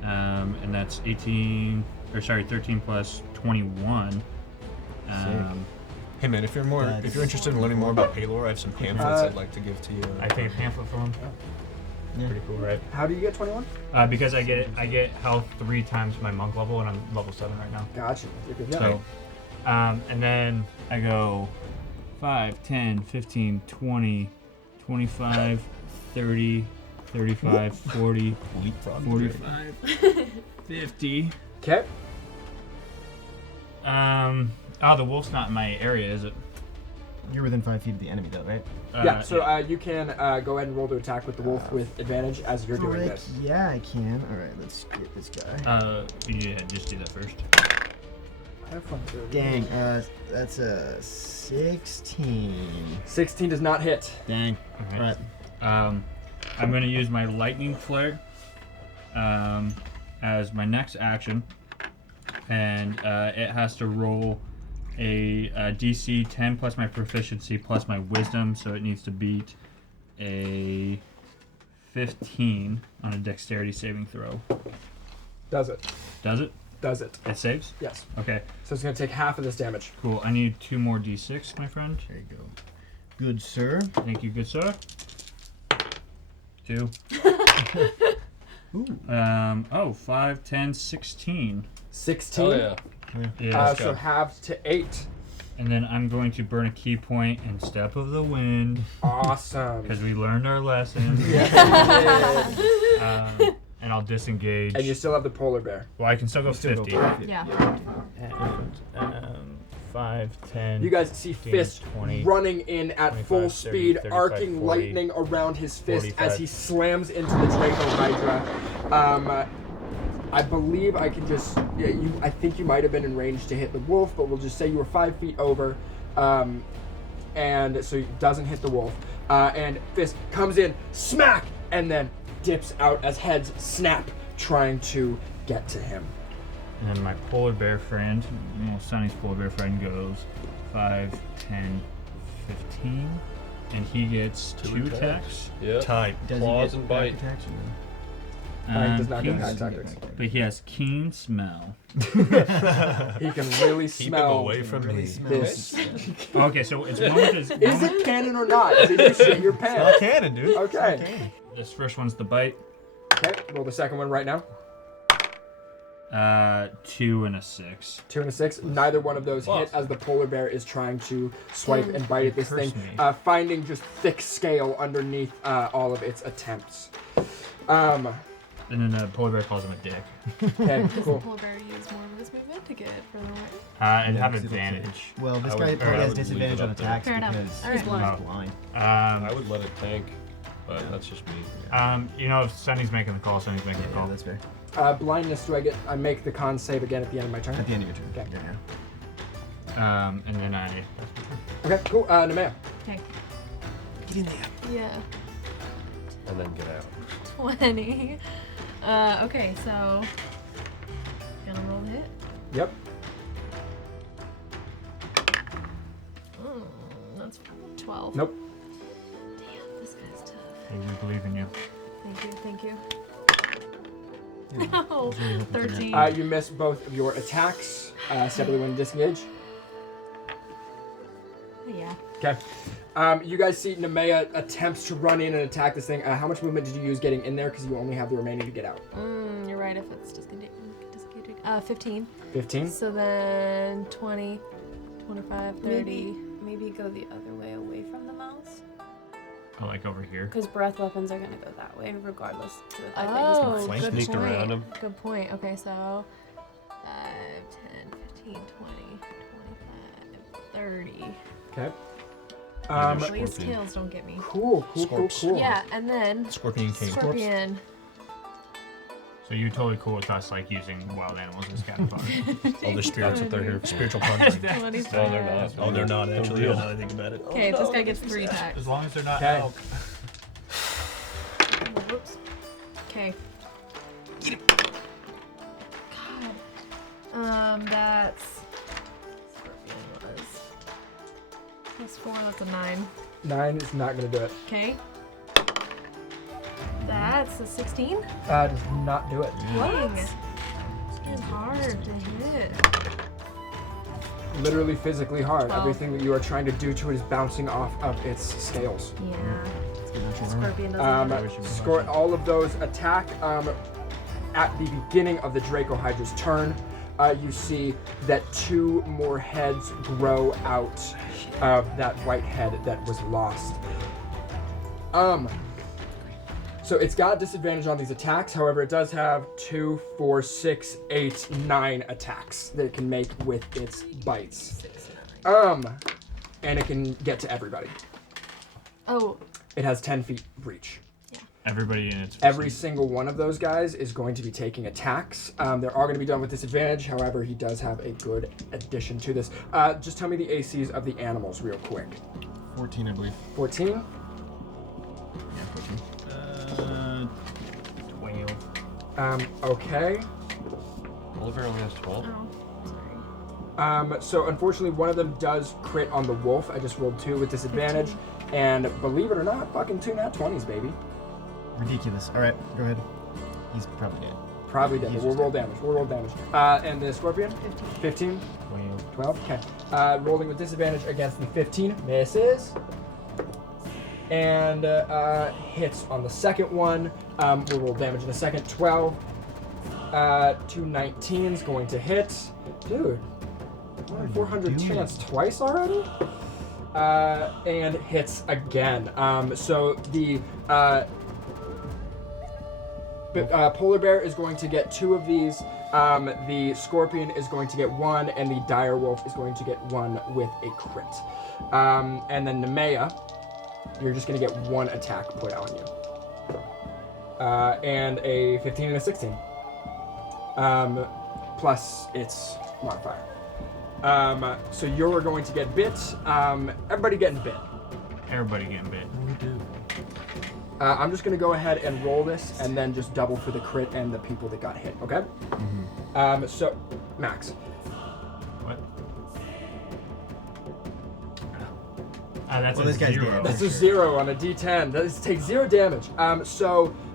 And that's 13 plus 21. Hey man, if you're interested in learning more about Paylor, I have some pamphlets I'd like to give to you. I take a pamphlet from him. Yeah. Pretty cool, right? How do you get 21? Because I get health 3 times my monk level, and I'm level 7 right now. Gotcha. So, and then I go 5, 10, 15, 20, 25, 30, 35, 40, 45, 50. Okay. The wolf's not in my area, is it? You're within 5 feet of the enemy, though, right? Yeah, so you can go ahead and roll to attack with the wolf with advantage as you're doing this. Yeah, I can. All right, let's get this guy. Yeah, just do that first. Have fun, sir. Dang, that's a 16. 16 does not hit. Dang. Okay. All right. I'm going to use my lightning flare as my next action, and it has to roll a DC 10 plus my proficiency plus my wisdom, so it needs to beat a 15 on a dexterity saving throw. Does it? Does it? Does it? It saves? Yes. Okay. So it's going to take half of this damage. Cool. I need 2 more D6, my friend. There you go. Good sir. Thank you, good sir. 2. Ooh. 5, 10, 16. 16. Oh yeah. Yeah. So halved to 8. And then I'm going to burn a key point in Step of the Wind. Awesome. Because we learned our lesson. Yes, we did. And I'll disengage. And you still have the polar bear. Well, I can still go 50. Yeah. 5, 10. You guys see 15, Fist 20, running in at 25, full 30, speed, 35, arcing 40, lightning around his fist 45. as he slams into the Dracohydra. I believe I can just. Yeah, I think you might have been in range to hit the wolf, but we'll just say you were 5 feet over, and so he doesn't hit the wolf. And Fist comes in, smack, and then dips out as heads snap, trying to get to him. And then my polar bear friend, well, Sunny's polar bear friend goes 5, 10, 15. And he gets 2 attacks. Yeah. Time. Does Claws he and get back bite. attacks or no? He does not get attack tactics. But he has keen smell. He can really Keep smell him away from me. this. Okay, so it's one with his. Is it canon or not? Did you shit your pants? Not canon, dude. Okay. This first one's the bite. Okay, roll the second one right now. 2 and a 6. 2 and a 6. Neither one of those hit as the polar bear is trying to swipe and bite at this thing, finding just thick scale underneath all of its attempts. And then the polar bear calls him a dick. Okay, Does the cool. polar bear use more of his movement to get further away? It'd have advantage. Well, this I guy would- probably I has would leave disadvantage it on up there. attacks Fair enough. because Alright. he's blind. blind. I would let it tank, but that's just me. If Sunny's making the call, Sunny's making the Yeah, call. that's fair. Blindness, I make the con save again at the end of my turn? At the end of your turn. Okay. Yeah. And then I. Okay, cool. Nemea. Okay. Get in there. Yeah. And then get out. 20. Okay, so. Gonna roll the hit. Yep. That's 12. Nope. Damn, this guy's tough. We believe in you. Thank you. No, 13. You miss both of your attacks. Separately when disengage. Yeah. Okay. You guys see Nemea attempts to run in and attack this thing. How much movement did you use getting in there? Because you only have the remaining to get out. You're right, if it's disengaging. 15. 15. So then 20, 25, 30. Maybe go the other way away from the mouse. Oh, like over here. Because breath weapons are going to go that way regardless. To the fact that Oh, he's Flank good sneaked point. around him. Good point. Okay, so 5, 10, 15, 20, 25, 30. Okay. At least Scorpion. tails don't get me. Cool. Scorps. Yeah, and then Scorpion King. Scorpion. So you're totally cool with us like using wild animals as cannon fodder? All the spirits up there here. Spiritual conjuring. No, they're not. Oh, they're not actually. real. Now that I think about it. Okay, this guy gets 3 attacks. As long as they're not Okay. elk. Whoops. Okay. God. That's. Scorpion was. Plus 4, that's a 9. 9 is not gonna do it. Okay. That's a 16. Does not do it. Dang. This is hard to hit. Literally physically hard. 12. Everything that you are trying to do to it is bouncing off of its scales. Yeah. Scorpion doesn't hit. Score all of those attack. At the beginning of the Dracohydra's turn, you see that 2 more heads grow out of that white head that was lost. So it's got disadvantage on these attacks. However, it does have 2, 4, 6, 8, 9 attacks that it can make with its bites. And it can get to everybody. Oh. It has 10 feet reach. Everybody in its Every single one of those guys is going to be taking attacks. They're all going to be done with disadvantage. However, he does have a good addition to this. Just tell me the ACs of the animals real quick. 14, I believe. 14? Yeah, 14. 12. Okay. Oliver only has 12. Oh. Sorry. So unfortunately, one of them does crit on the wolf. I just rolled 2 with disadvantage. 15. And believe it or not, fucking 2 nat 20s, baby. Ridiculous. All right, go ahead. He's probably dead. Probably dead, but we'll roll damage. We'll roll damage. And the scorpion? 15? 12? Okay. Rolling with disadvantage against the 15. Misses. And hits on the second one. We'll roll damage in a second. 12. 2 19s going to hit. Dude. 400 chance twice already? And hits again. So the polar bear is going to get 2 of these. The scorpion is going to get 1, and the dire wolf is going to get 1 with a crit. And then Nemea, you're just going to get 1 attack put on you. And a 15 and a 16. Plus its modifier. So you're going to get bit. Everybody getting bit. Everybody getting bit. I'm just gonna go ahead and roll this, and then just double for the crit and the people that got hit. Okay. So, Max. What? That's Well, a this guy's 0. dead. That's a 0 on a D10. That is takes 0 damage.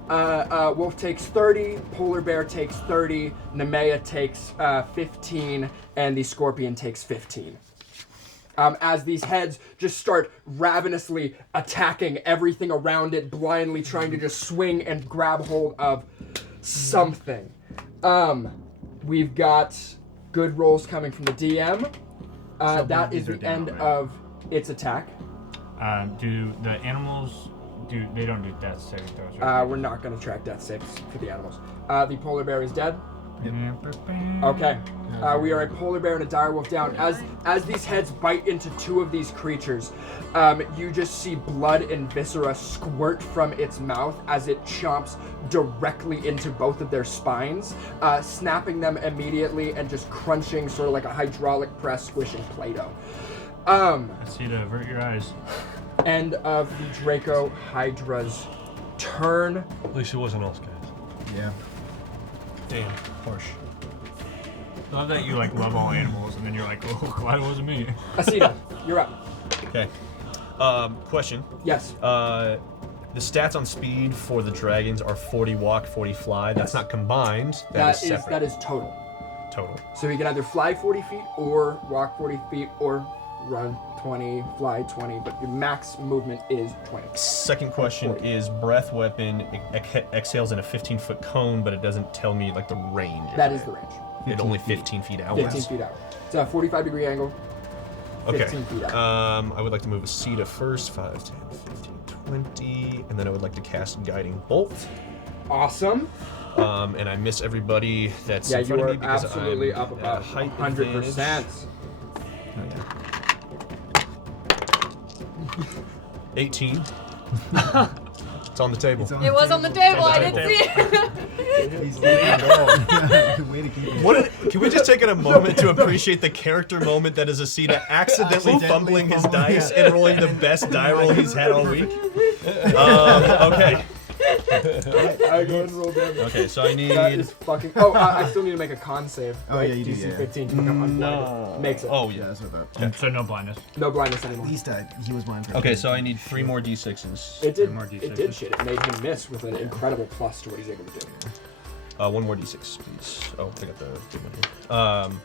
Wolf takes 30, Polar Bear takes 30, Nemea takes 15, and the Scorpion takes 15. As these heads just start ravenously attacking everything around it, blindly trying to just swing and grab hold of something. We've got good rolls coming from the DM. That is the end of its attack. Do the animals they don't do death saving throws, right? We're not going to track death saves for the animals. The polar bear is dead. Okay. We are a polar bear and a dire wolf down. As these heads bite into 2 of these creatures, you just see blood and viscera squirt from its mouth as it chomps directly into both of their spines, snapping them immediately and just crunching sort of like a hydraulic press squishing Play-Doh. I see to avert your eyes. End of the Dracohydra's turn. At least it wasn't us, guys. Yeah. Damn, harsh. I love that you like love all animals, and then you're like, oh, glad it wasn't me. Asita, you're up. Okay. Question. Yes. The stats on speed for the dragons are 40 walk, 40 fly. That's not combined. That is separate. That is total. Total. So you can either fly 40 feet or walk 40 feet or run 20, fly 20, but your max movement is 20. Second question is breath weapon exhales in a 15-foot cone, but it doesn't tell me like the range. That is the range. It only 15 feet out. 15 feet out. It's a 45-degree angle. 15 feet out. I would like to move Asita first. 5, 10, 15, 20. And then I would like to cast Guiding Bolt. Awesome. And I miss everybody that's in front of me because absolutely I'm up about height 100%. advantage. 18. It's on the table. It was on the table. I didn't see it. He's way to keep it. Can we just take a moment to appreciate the character moment that is Asita accidentally fumbling his dice and rolling the best die roll he's had all week? Okay. I go and roll damage. Okay, so I need. That is fucking. Oh, I still need to make a con save. Oh, right? yeah, you do, DC yeah. 15 to become unblinded. No. Makes it. Oh Yeah, yeah. that's what I thought. So no blindness. No blindness At anymore. least he was blind for Okay, so I need 3 more d6s. It did. more It D6s. did shit. It made him miss with an incredible plus to what he's able to do. 1 more d6, please. Oh, I got the big one here.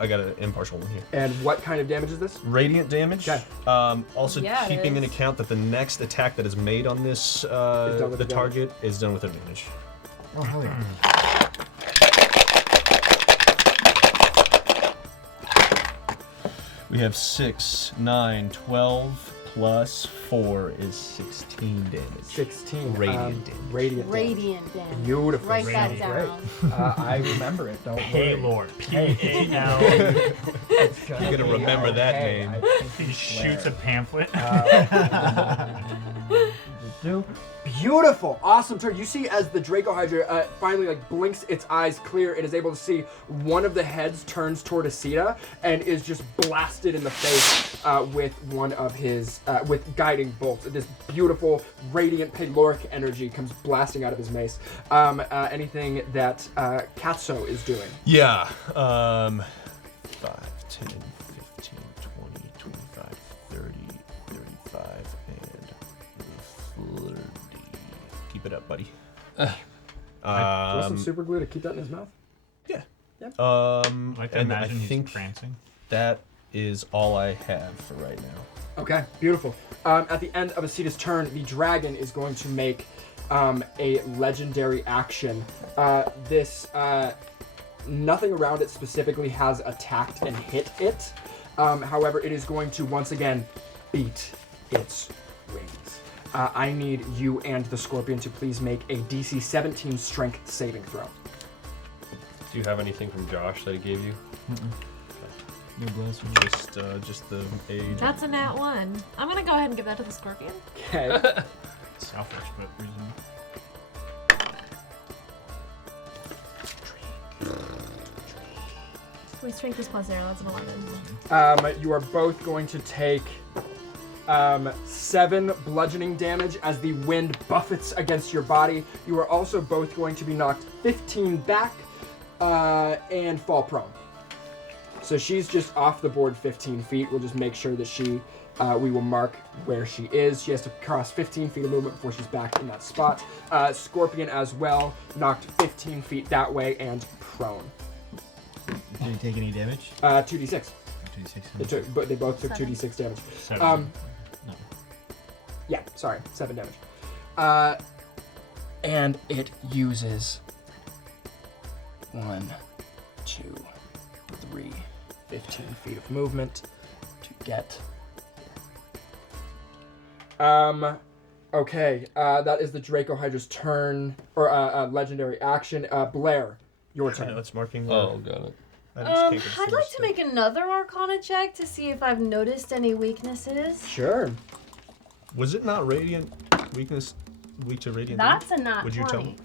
I got an impartial one here. And what kind of damage is this? Radiant damage. Okay. Also Yeah, it keeping in is. account that the next attack that is made on this done with the advantage. target is done with advantage. Oh, hell yeah. We have 6, 9, 12 plus 4 is 16 damage. 16. Radiant damage. Radiant. Radiant damage. Beautiful. Write that Sounds down. great. I remember it. Don't worry. Paylor. P-A-L. You're gonna remember that name. He shoots a pamphlet. Beautiful, awesome turn. You see, as the Dracohydra finally blinks its eyes clear, it is able to see one of the heads turns toward Asita and is just blasted in the face with one of his with guiding bolts. This beautiful, radiant, Peloric energy comes blasting out of his mace. Anything that Katso is doing? Yeah. 5, 10, 15, 20, 25, 30, 35, and 40. Keep it up, buddy. Some super glue to keep that in his mouth? Yeah. Yep. I like to and I imagine think he's prancing. that is all I have for right now. Okay, beautiful. At the end of Asita's turn, the dragon is going to make a legendary action. Nothing around it specifically has attacked and hit it. However, it is going to once again beat its wings. I need you and the scorpion to please make a DC 17 strength saving throw. Do you have anything from Josh that he gave you? No bless. Just the age. That's a nat 1. I'm gonna go ahead and give that to the scorpion. Okay. Selfish, but reasonable. My strength is plus 0, that's an 11. You are both going to take 7 bludgeoning damage as the wind buffets against your body. You are also both going to be knocked 15 back and fall prone. So she's just off the board 15 feet. We'll just make sure that we will mark where she is. She has to cross 15 feet of movement before she's back in that spot. Scorpion as well, knocked 15 feet that way and prone. Did he take any damage? 2d6. 2d6. But they both took 2d6 damage. 7. Yeah, sorry, 7 damage. And it uses 1, 2, 3, 15 feet of movement to get here. Okay, that is the Dracohydra's turn, or legendary action. Blair, your turn. That's marking. Oh, got it. I'd like to make another Arcana check to see if I've noticed any weaknesses. Sure. Was it not radiant weakness? Weak to radiant. That's a nat Would you tell 20. me?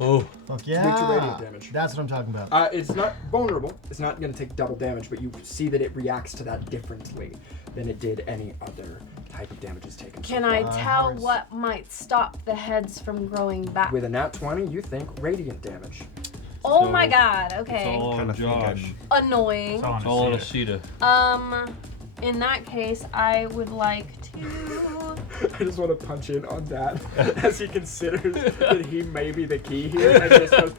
Oh, Fuck yeah. Weak to radiant damage. That's what I'm talking about. It's not vulnerable. It's not going to take double damage, but you see that it reacts to that differently than it did any other type of damage it's taken. Can so I far. tell what might stop the heads from growing back? With a nat 20, you think radiant damage. Oh So, my god, it's okay. all on Kinda think I Josh. should- Annoying. It's all It's all on on Asita. Asita. In that case, I would like to... I just want to punch in on that as he considers that he may be the key here and just goes,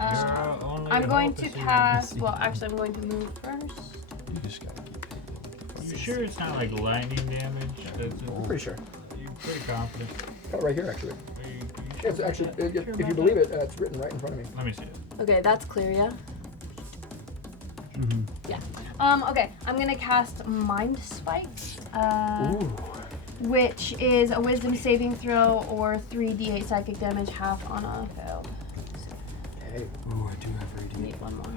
I'm going to cast... Well, actually, I'm going to move first. You just gotta keep it. You sure it's not like lightning damage? I'm pretty sure. You're pretty confident. Got it right here, actually. Are you Yeah, it's actually, if you believe it, it's written right in front of me. Let me see it. Okay, that's clear, yeah? Yeah. Okay, I'm gonna cast Mind Spike, which is a Wisdom saving throw or 3d8 psychic damage, half on a failed. Okay. Ooh, I do have radiant. Need one more.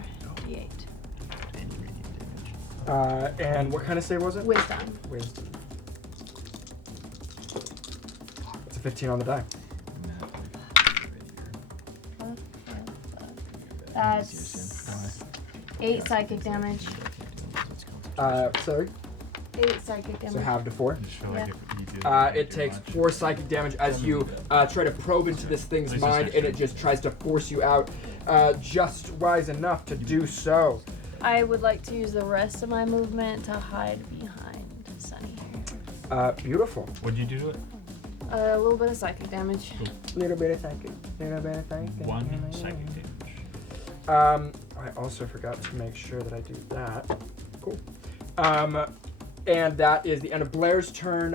D8. And what kind of save was it? Wisdom. Wisdom. It's a a 15 on the die. That's 8 psychic damage. Sorry. 8 psychic damage. So half to 4. I just feel like Yeah. if you do It takes 4 psychic damage as you try to probe into this thing's This is mind, and it extra. just tries to force you out just wise enough to do so. I would like to use the rest of my movement to hide behind Sunny here. Beautiful. What'd you do to it? A little bit of psychic damage. Little bit of thinking. Little bit of thinking. 1 psychic damage. I also forgot to make sure that I do that. Cool. And that is the end of Blair's turn.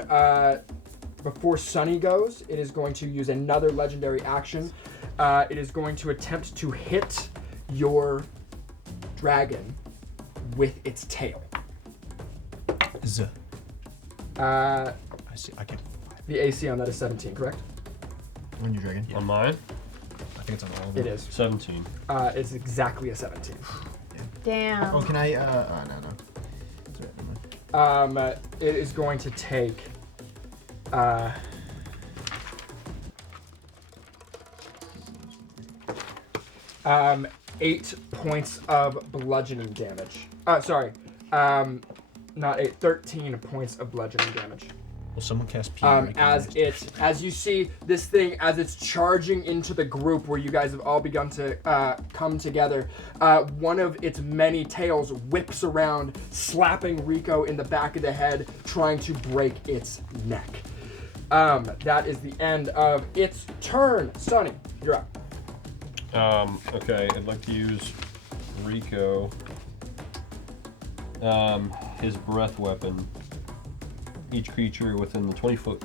Before Sunny goes, it is going to use another legendary action. It is going to attempt to hit your dragon with its tail. I see. I can. The AC on that is 17, correct? On your dragon. On mine, I think it's on all of It them. is. 17. It's exactly a 17. Damn. Oh, can I? No. It's alright, never mind. It is going to take. 8 points of bludgeoning damage. Sorry. Not 8, 13 points of bludgeoning damage. Will someone cast P? As you see this thing, as it's charging into the group where you guys have all begun to come together, one of its many tails whips around, slapping Rico in the back of the head, trying to break its neck. That is the end of its turn. Sunny, you're up. Okay, I'd like to use Rico, his breath weapon. Each creature within the 20-foot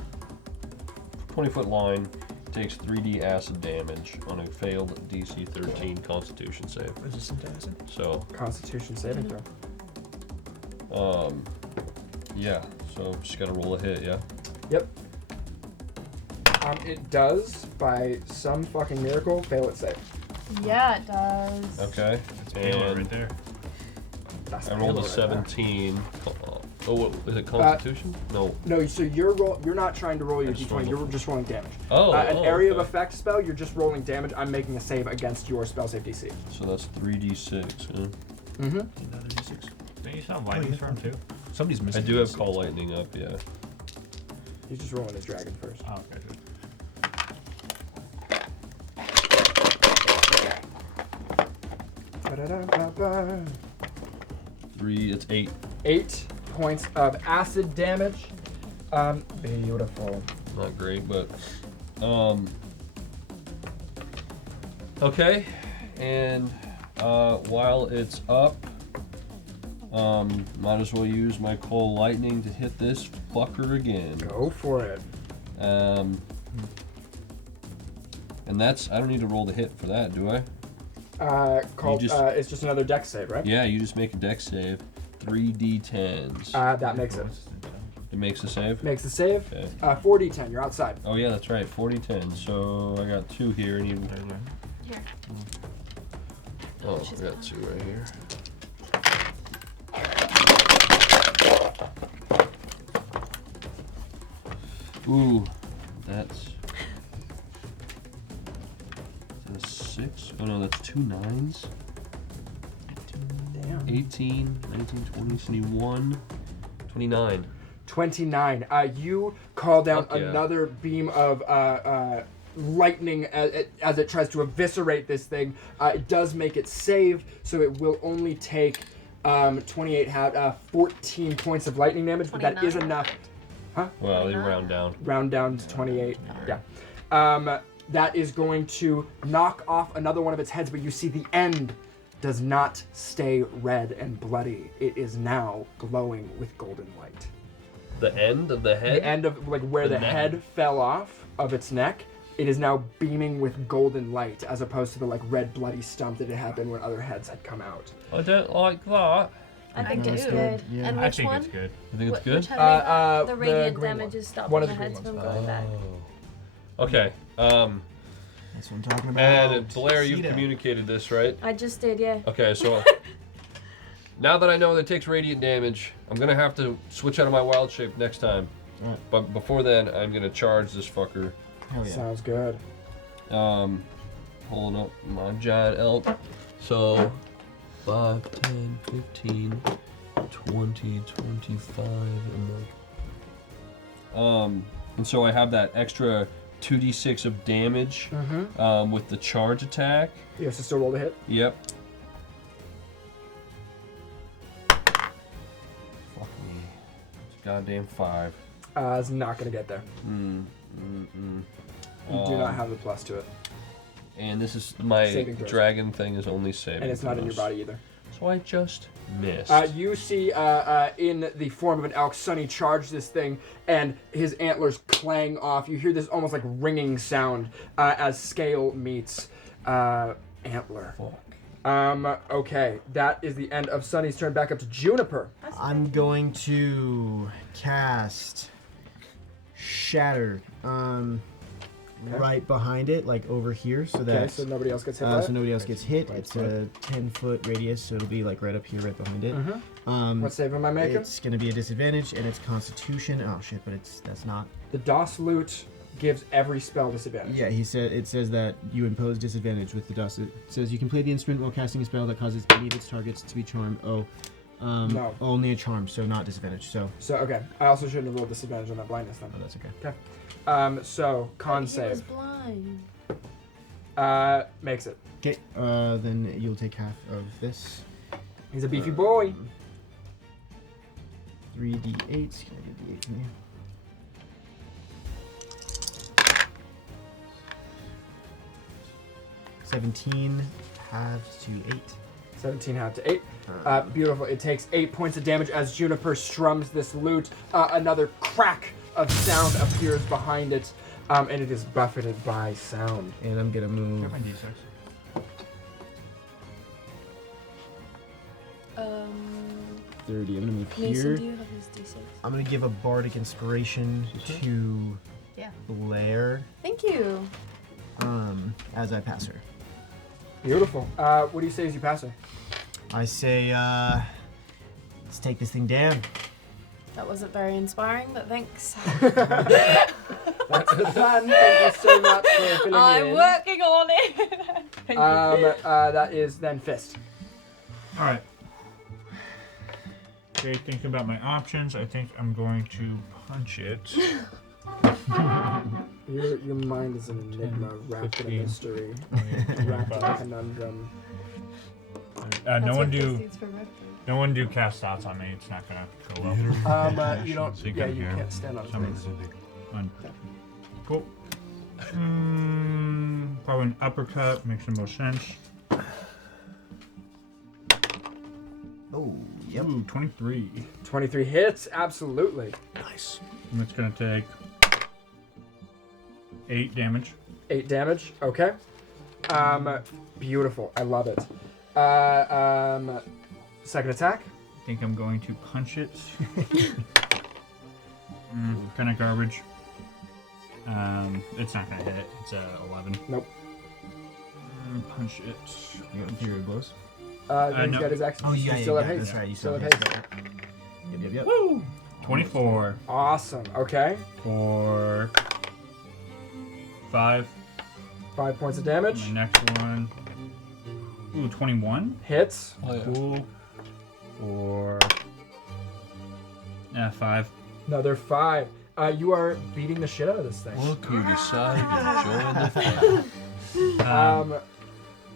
line takes 3d acid damage on a failed DC 13 Constitution save. Resistant to acid. So, Constitution saving throw. yeah. So just gotta roll a hit, yeah. Yep. It does, by some fucking miracle, fail its save. Yeah, it does. Okay. It's Halo right there. That's I the rolled halo a right there. 17. Oh, what, is it Constitution? No. No, so you're not trying to roll your just d20, rolled you're just rolling damage. Oh, An area of okay. effect spell, you're just rolling damage. I'm making a save against your spell save DC. So that's 3d6. Huh? Mm-hmm. Another D6. Don't you sound lightning storm too? Somebody's I missing. do have Call Lightning up, yeah. He's just rolling his dragon first. Oh, okay, good. Ba-da-da-ba-ba. 3, it's 8. 8 points of acid damage. Beautiful. Not great, but okay. And while it's up, might as well use my Coal Lightning to hit this fucker again. Go for it. And that's, I don't need to roll the hit for that, do I? It's just another dex save, right? Yeah, you just make a dex save. 3d10s. That makes it. It makes a save? Makes the save. Okay. 4d10, you're outside. Oh yeah, that's right, 40-10. So I got 2 here and you... Here. Oh, I got 2 right here. Ooh, that's... Is that a 6? Oh no, that's 2 9s. Damn. 18, 19, 20, 21, 29. 29. You call down Fuck yeah. another beam of lightning as it tries to eviscerate this thing. It does make it save, so it will only take 14 points of lightning damage, but that is 29. enough. Well, they round down. Round down to 28. Yeah. That is going to knock off another one of its heads, but you see the end does not stay red and bloody. It is now glowing with golden light. The end of the head? The end of like where The the neck. head fell off of its neck, it is now beaming with golden light as opposed to the like red bloody stump that it had been when other heads had come out. I don't like that. I think No, it's it's good. good, yeah. And I which think one? it's good. You think it's Which good? had The the radiant green damage one. is stopping One the of the green heads from ones. going back. Okay. That's what I'm talking about. And Blair, you've Sita. communicated this, right? I just did, yeah. Okay, so now that I know that it takes radiant damage, I'm gonna have to switch out of my wild shape next time. Alright. But before then, I'm gonna charge this fucker Hell yeah. Sounds good. Pulling up my giant elk. So 5, 10, 15, 20, 25, and so I have that extra 2d6 of damage with the charge attack. You have to still roll to hit. Yep. Fuck me. It's a goddamn 5. It's not gonna get there. You do not have the plus to it. And this is my Saving throws. dragon thing is only saving. And it's not in your throws. body either. So I just missed. You see in the form of an elk, Sunny charge this thing, and his antlers clang off. You hear this almost like ringing sound as scale meets antler. Fuck. Okay, that is the end of Sunny's turn. Back up to Juniper. I'm going to cast Shatter right behind it, like over here, so that Okay, so nobody else gets hit by it? so nobody else gets hit. It's a 10-foot radius, so it'll be like right up here, right behind it. What save am I making? It's going to be a disadvantage, and it's Constitution. Oh shit, but that's not. The DOS loot gives every spell disadvantage. Yeah, it says that you impose disadvantage with the DOS. It says you can play the instrument while casting a spell that causes any of its targets to be charmed. No. Only a charm, so not disadvantage. So okay. I also shouldn't have rolled disadvantage on that blindness then. oh, that's okay. Okay. So con He was save. blind. Makes it. Okay, then you'll take half of this. He's a beefy boy. 3d8. Can I get the 8 from you? 17 halves to 8. 17 half to 8. Beautiful. It takes 8 points of damage as Juniper strums this lute. Another crack of sound appears behind it, and it is buffeted by sound. And I'm gonna move. Get my d6. 30. I'm gonna move Mason, here. do you have his d6? I'm gonna give a bardic inspiration to Blair Thank you. as I pass her. Beautiful. What do you say as you pass her? I say, let's take this thing down. That wasn't very inspiring, but thanks. That's the plan. Thank you so much for filling me I'm in. working on it. Thank you. That is then Fist. All right. Okay, thinking about my options, I think I'm going to punch it. Your mind is an enigma, wrapped in a 15, mystery, 20, wrapped in a 25. conundrum. That's No what one this do. needs for reference. No one do cast outs on me. It's not gonna go well. You don't. So you Yeah, can you hear. can't stand on his face. Fun. Cool. Probably an uppercut makes the most sense. Oh, yep. Ooh, 23. 23 hits, absolutely. Nice. And it's gonna take 8 damage. 8 damage. Okay. Beautiful. I love it. Second attack. I think I'm going to punch it. Kind of garbage. It's not gonna hit. It's 11. Nope. Punch it. You got Fury Blows? He's no. got his axe. Oh, You still have haste. that's right. You still still have have haste. haste. Yep. Woo! 24 Awesome. Okay. for 5. 5 points of damage. My next one. Ooh, 21. Hits. Oh, yeah. Cool. For 5. Another 5. You are beating the shit out of this thing. Look who decided to join the fun.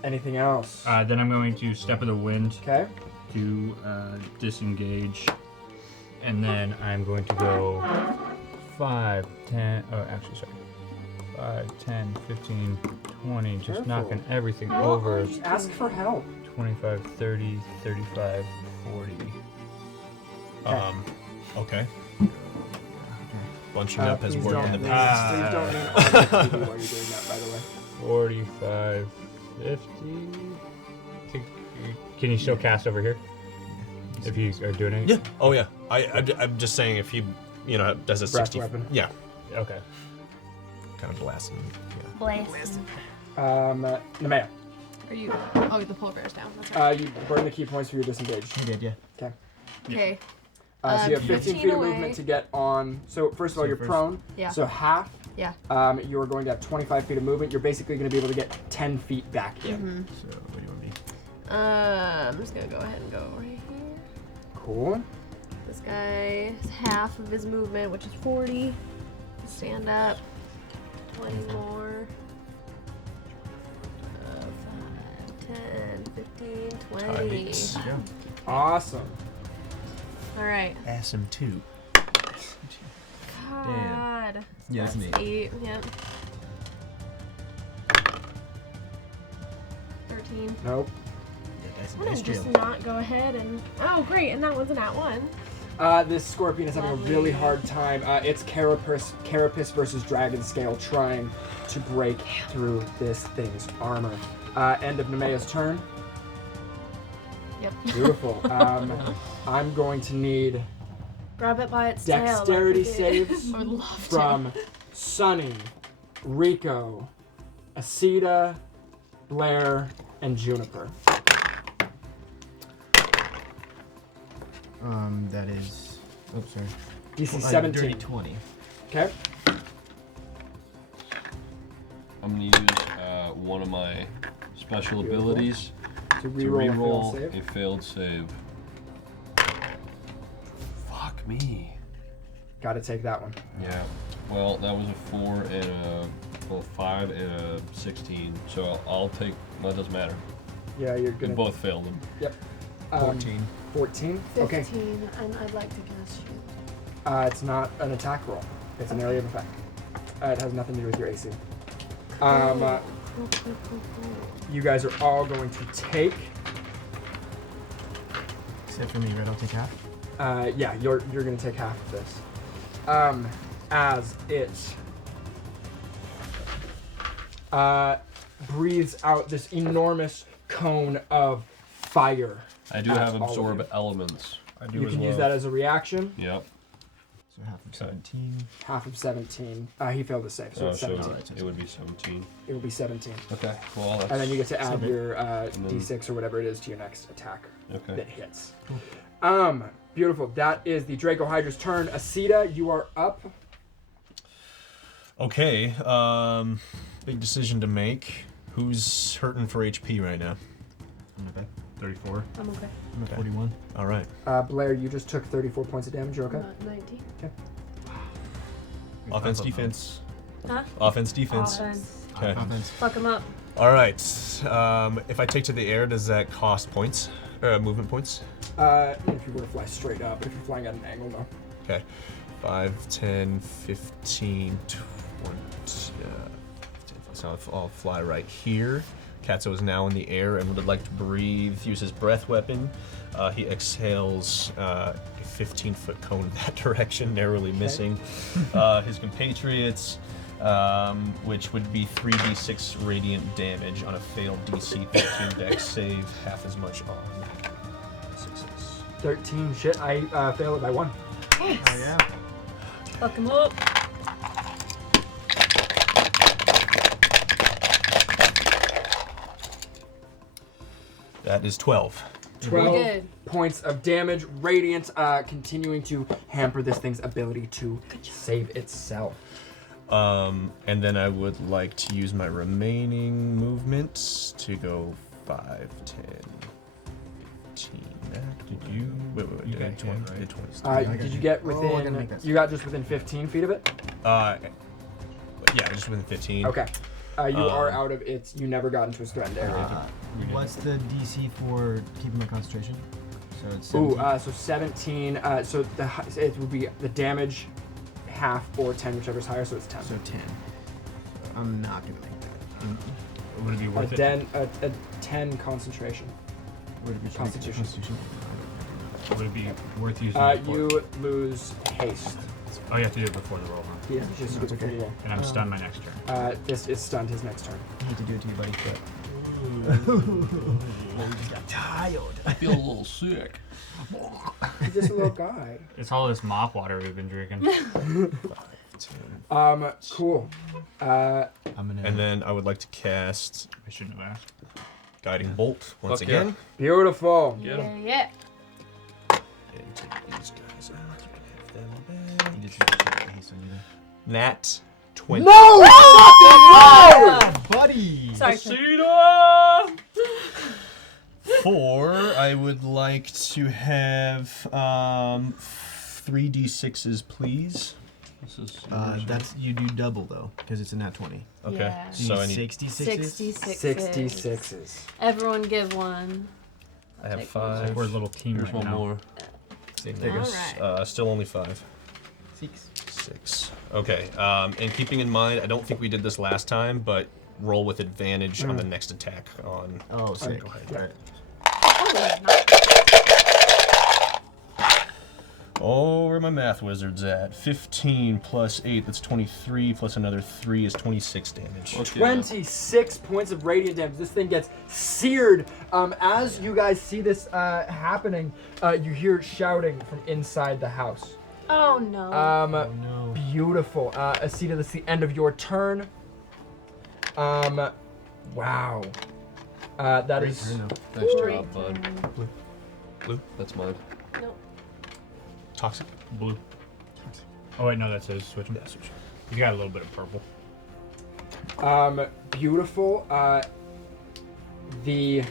Anything else? Then I'm going to Step of the Wind Okay. to disengage. And then I'm going to go 5, 10, actually, sorry. 5, 10, 15, 20, just Careful. knocking everything over. Just ask for help. 25, 30, 35, 40. Okay. Bunching up has Please worked don't, in the please, past. please don't lean on the TV while you're doing that, by the way. 45, 50. Can you still cast over here? If you are doing it? Yeah. Oh yeah. I'm just saying if he, does a Breath 60. weapon. Yeah. Okay. Kind of blast him. Blast. Nemea. Are you? Oh, the polar bear's down. That's right. You burn the key points for your disengage. I did, yeah. Okay. Okay. So you have 15 15 feet of away. movement to get on. So first of all, So you're first- prone. Yeah. So half Yeah. You are going to have 25 feet of movement. You're basically going to be able to get 10 feet back in. So, what do you want me? I'm just gonna go ahead and go right here. Cool. This guy is half of his movement, which is 40. Stand up. 20 more. 5, 10, 15, 20. Tight. Yeah. Awesome. All right. Awesome too. God. Yeah, that's an 8. 8. Yep. 13. Nope. Yeah, that's I'm a gonna nice just jail. not go ahead and. Oh, great! And that was an @1. This scorpion is having a really hard time. It's carapace versus dragon scale trying to break through this thing's armor. End of Nemea's turn. Yep. Beautiful. I'm going to need Grab it by its tail. dexterity like we did. saves I would love from Sunny, Rico, Acida, Blair, and Juniper. That is. Oops, sorry. DC Dirty 17. 20. Okay. I'm gonna use one of my special Beautiful. abilities To to reroll a failed reroll save. a failed save. Fuck me. Gotta take that one. Yeah. Well, that was a 4 and a 5 and a 16. So I'll take. Well, it doesn't matter. Yeah, you're We gonna. both failed them. Yep. 14. 14. Okay. 15, and I'd like to cast you. It's not an attack roll. It's an area of effect. It has nothing to do with your AC. You guys are all going to take. Except for me, right? I'll take half. Yeah, you're going to take half of this. As it breathes out this enormous cone of fire. I do at have all of absorb you. elements. I do You as can well. use that as a reaction. Yep. So half of 17. Half of 17. He failed the save, so Oh, it's so 17. it would be 17. It will be 17. Okay. Well, that's And then you get to add Okay. your then- d6 or whatever it is to your next attack okay. that hits. Beautiful. That is the Dracohydra's turn. Acida, you are up. Okay. Big decision to make. Who's hurting for HP right now? Okay. 34. I'm okay. Okay. 41. All right. Blair, you just took 34 points of damage. You're okay? 19. Offense, defense. Huh? Offense, defense. Offense. Okay. Offense. Fuck him up. All right. If I take to the air, does that cost points? Movement points? If you were to fly straight up, if you're flying at an angle, no. Okay. 5, 10, 15, 20. So I'll fly right here. Katzo is now in the air and would like to breathe, use his breath weapon. He exhales a 15-foot cone in that direction, narrowly missing his compatriots, which would be 3d6 radiant damage on a failed DC 13 dex save, half as much on success. 13. Shit, I failed it by 1. Oh, yeah. Fuck him up. That is 12. 12 Good. points of damage. Radiant continuing to hamper this thing's ability to save itself. And then I would like to use my remaining movements to go 5, 10, 15. Did you? Wait. You Did I got 20, right? Did 20. Did you get Oh, I gotta within? make that You got just within 15 feet of it. Yeah, just within 15. Okay. You are out of its. You never got into its threatened area. What's the DC for keeping my concentration? So it's 17. Ooh, so 17. So it would be the damage half or 10, whichever's higher. So it's 10. So 10. So I'm not gonna make that. Would it be worth it? A 10 concentration. Would it be Constitution. Would it be worth using it for? You lose haste. Oh, you have to do it before the roll, huh? Yeah, just That's do it before okay. you roll. And I'm stunned my next turn. This is stunned his next turn. I hate to do it to you, buddy. I feel a little sick. He's just a little guy. It's all this mop water we've been drinking. Cool. I'm gonna. And then I would like to cast I shouldn't have asked. Guiding Bolt once Fuck yeah. again. Beautiful. Yeah. And take these guys out. You can have them back. You did some haste on you there. Nat 20. No! Ah, buddy. Sorry. Acida! 4, I would like to have 3d6s, please. This is That's you do double though, because it's in that 20. Okay, Yeah. so I need. 66. 66s. Everyone give one. I have Take 5. We're a little team Here's right one now. more. Alright. Still only 5. 6. 6. Okay. And keeping in mind, I don't think we did this last time, but roll with advantage on the next attack on. Oh, sick. Dracohydra. Alright. Oh, where are my math wizards at? 15 plus 8, that's 23, plus another 3 is 26 damage. Okay. 26 points of radiant damage. This thing gets seared. As you guys see this happening, you hear shouting from inside the house. Oh no. No. Beautiful. Acida, that's the end of your turn. Wow. That is. Nice job, bud. Blue? That's mine. Nope. Toxic? Blue. Oh wait, no, that's his. Switch him. Yeah, switch. He's got a little bit of purple. Beautiful. The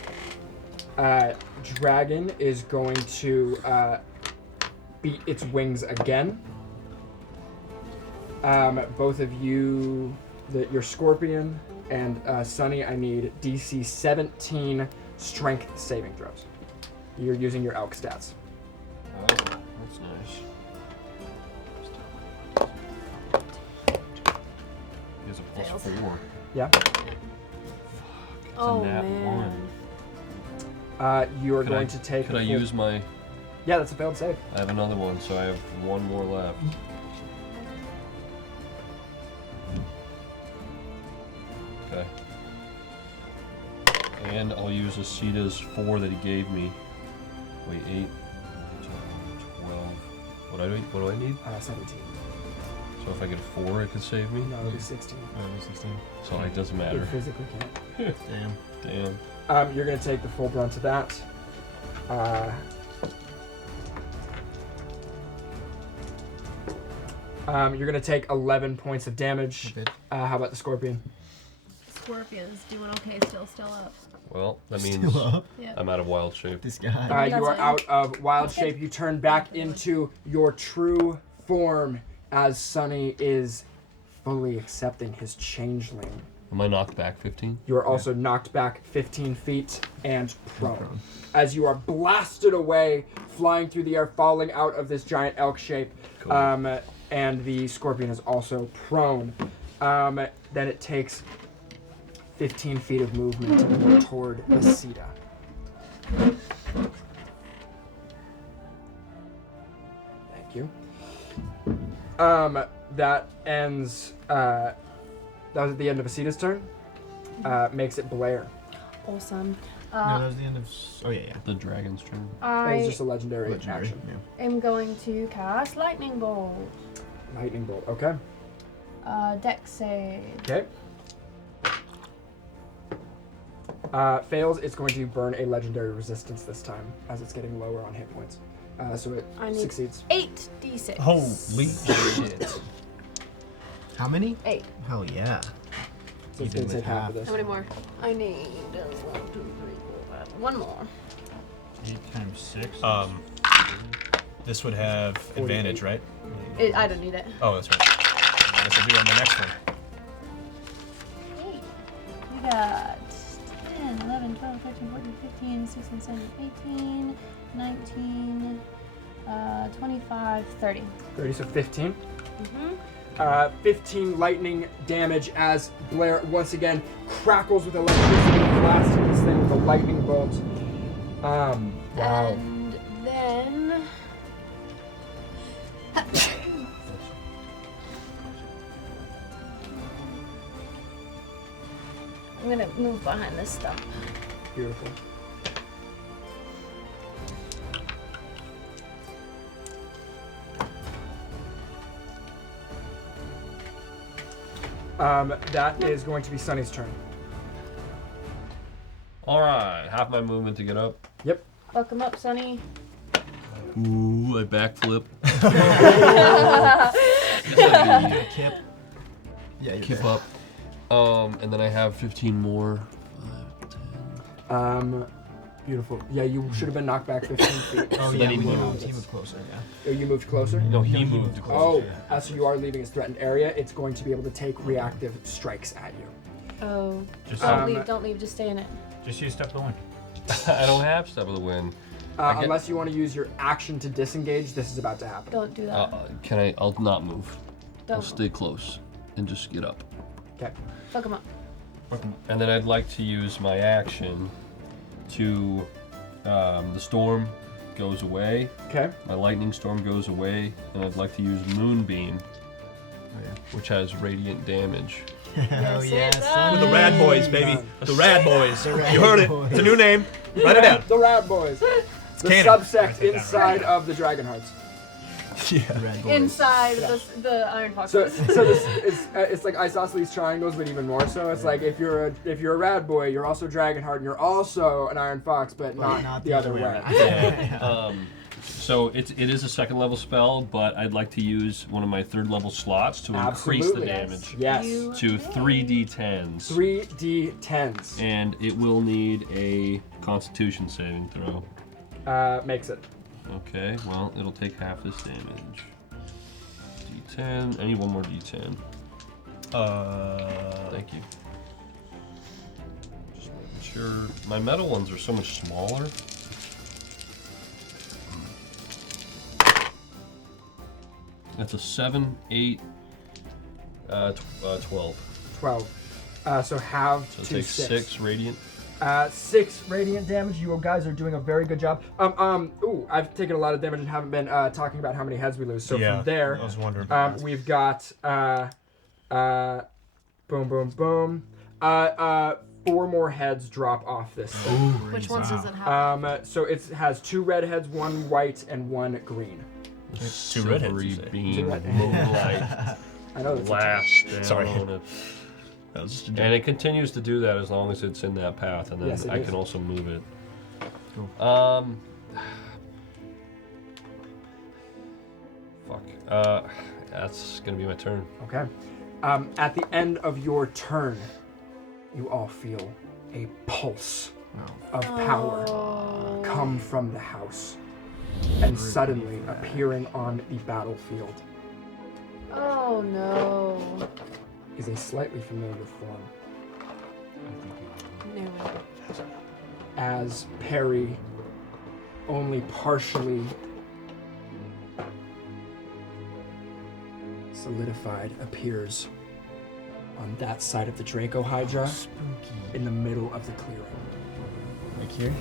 dragon is going to beat its wings again. Both of you, your scorpion and Sunny, I need DC 17 strength saving throws. You're using your elk stats. Oh, that's nice. He has a Fails. +4. Yeah. Oh nat man. You are Could going I- to take. Could I a full- use my... Yeah, that's a failed save. I have another one, so I have one more left. Okay. And I'll use Acida's 4 that he gave me. Wait, 8, 12. What do I need? 17. So if I get a 4, it could save me? No, it'll be 16. 16. So it doesn't You matter. physically can't. Damn. Damn. You're going to take the full brunt of that. You're going to take 11 points of damage. Okay. How about the scorpion? Scorpion's doing okay, still up. Well, that means Still up. Yeah. I'm out of wild shape. This guy. You are That's it. out of wild shape. You turn back into your true form as Sunny is fully accepting his changeling. Am I knocked back 15? You are also knocked back 15 feet and prone. As you are blasted away, flying through the air, falling out of this giant elk shape. Cool. And the scorpion is also prone. Then it takes 15 feet of movement toward Acida. Thank you. That ends. That was at the end of Acida's turn. Makes it Blair. Awesome. No, that was the end of. Oh yeah, yeah. The dragon's turn. It was I just a legendary, Legendary. action. Yeah. am going to cast lightning bolt. Lightning bolt. Okay. Dex save. Okay. Fails. It's going to burn a legendary resistance this time, as it's getting lower on hit points. So it I need- succeeds. 8d6. Holy shit. How many? 8. Hell yeah. So it's Even going to with take half half. of this. How many more? I need 1, 2, 3, 4, 5. One more. 8 times 6. This would have advantage, right? I don't need it. Oh, that's right. This will be on the next one. We got 10, 11, 12, 13, 14, 15, 16, 17, 18, 19, 25, 30. 30, so 15. Mm-hmm. 15 lightning damage as Blair once again crackles with electricity, blasting this thing with a lightning bolt. Wow. And then... I'm gonna move behind this stump. Beautiful. That is going to be Sunny's turn. Alright, half my movement to get up. Yep. Welcome up, Sunny. Ooh, I backflip. Kip. Yeah, keep up. And then I have 15 more. 5, 10. Beautiful. Yeah, you should have been knocked back 15 feet. Oh, So yeah, then he he moved. moved closer, yeah. Oh, you moved closer? No, he moved closer. Oh, so you are leaving his threatened area. It's going to be able to take reactive strikes at you. Oh. Just, Don't leave, just stay in it. just use step of the wind. I don't have Step of the Wind. Unless you want to use your action to disengage, this is about to happen. Don't do that. I'll not move. I'll Don't. stay close and just get up. Okay. Fuck him up. And then I'd like to use my action to, the storm goes away. Okay. My lightning storm goes away, and I'd like to use Moonbeam, which has radiant damage. Oh, yeah, son. With the Rad Boys, baby. The Rad Boys. Rad You heard it. Boys. It's a new name. Write it down. The Rad Boys. The canon. subsect inside of the Dragonhearts. Yeah. Red boys. Inside the Iron Fox. So this it's like isosceles triangles, but even more so. It's like if you're a Rad Boy, you're also Dragonheart, and you're also an Iron Fox, but not the other way. around. So it is a 2nd level spell, but I'd like to use one of my 3rd level slots to increase the Absolutely. damage Yes. to 3d10s. 3d10s. And it will need a Constitution saving throw. Makes it. Okay, well, it'll take half this damage. D10. I need one more D10. Thank you. Just making sure. My metal ones are so much smaller. That's a 7, 8, 12. 12. So halved So it to takes 6. 6 radiant. 6 radiant damage. You guys are doing a very good job. Ooh, I've taken a lot of damage and haven't been talking about how many heads we lose. So Yeah, from there, I was wondering. we've got boom, boom, boom. 4 more heads drop off this thing. Which ones does it have? So it has 2 red heads, 1 white, and 1 green. 2 redheads, Silvery you say? beam 2 of redheads. moonlight I know that's blasts down Sorry. on it. That was just a And it continues to do that as long as it's in that path, and then Yes, it I is. can also move it. Cool. Fuck. That's gonna be my turn. Okay. At the end of your turn, you all feel a pulse of power come from the house and suddenly appearing on the battlefield Oh no. is a slightly familiar form. No. As Perry only partially solidified appears on that side of the Dracohydra in the middle of the clearing. Like here?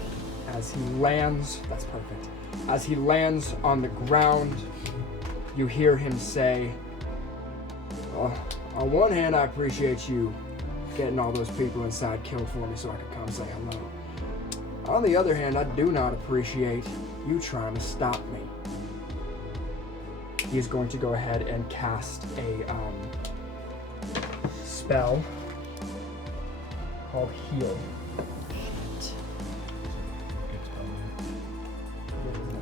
As he lands, that's perfect. As he lands on the ground, you hear him say, well, on one hand, I appreciate you getting all those people inside killed for me so I could come say hello. On the other hand, I do not appreciate you trying to stop me. He is going to go ahead and cast a spell called Heal.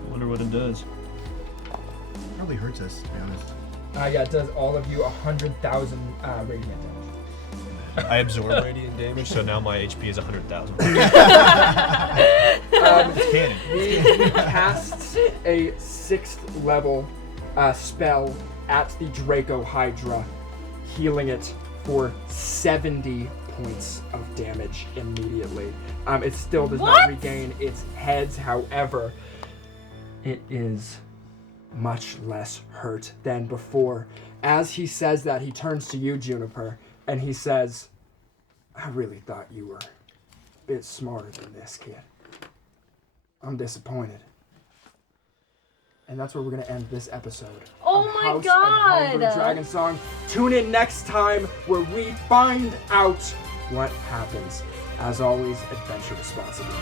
wonder what it does. Probably hurts us, to be honest. Yeah, it does all of you 100,000 radiant damage. I absorb radiant damage, so now my HP is 100,000. It's canon. We cast a 6th level spell at the Dracohydra, healing it for 70 points of damage immediately. It still does not regain its heads, however, it is much less hurt than before. As he says that, he turns to you, Juniper, and he says, I really thought you were a bit smarter than this, kid. I'm disappointed. And that's where we're going to end this episode. Oh of my House of God! Homebrew Dragon Song. Tune in next time where we find out what happens. As always, adventure responsibly.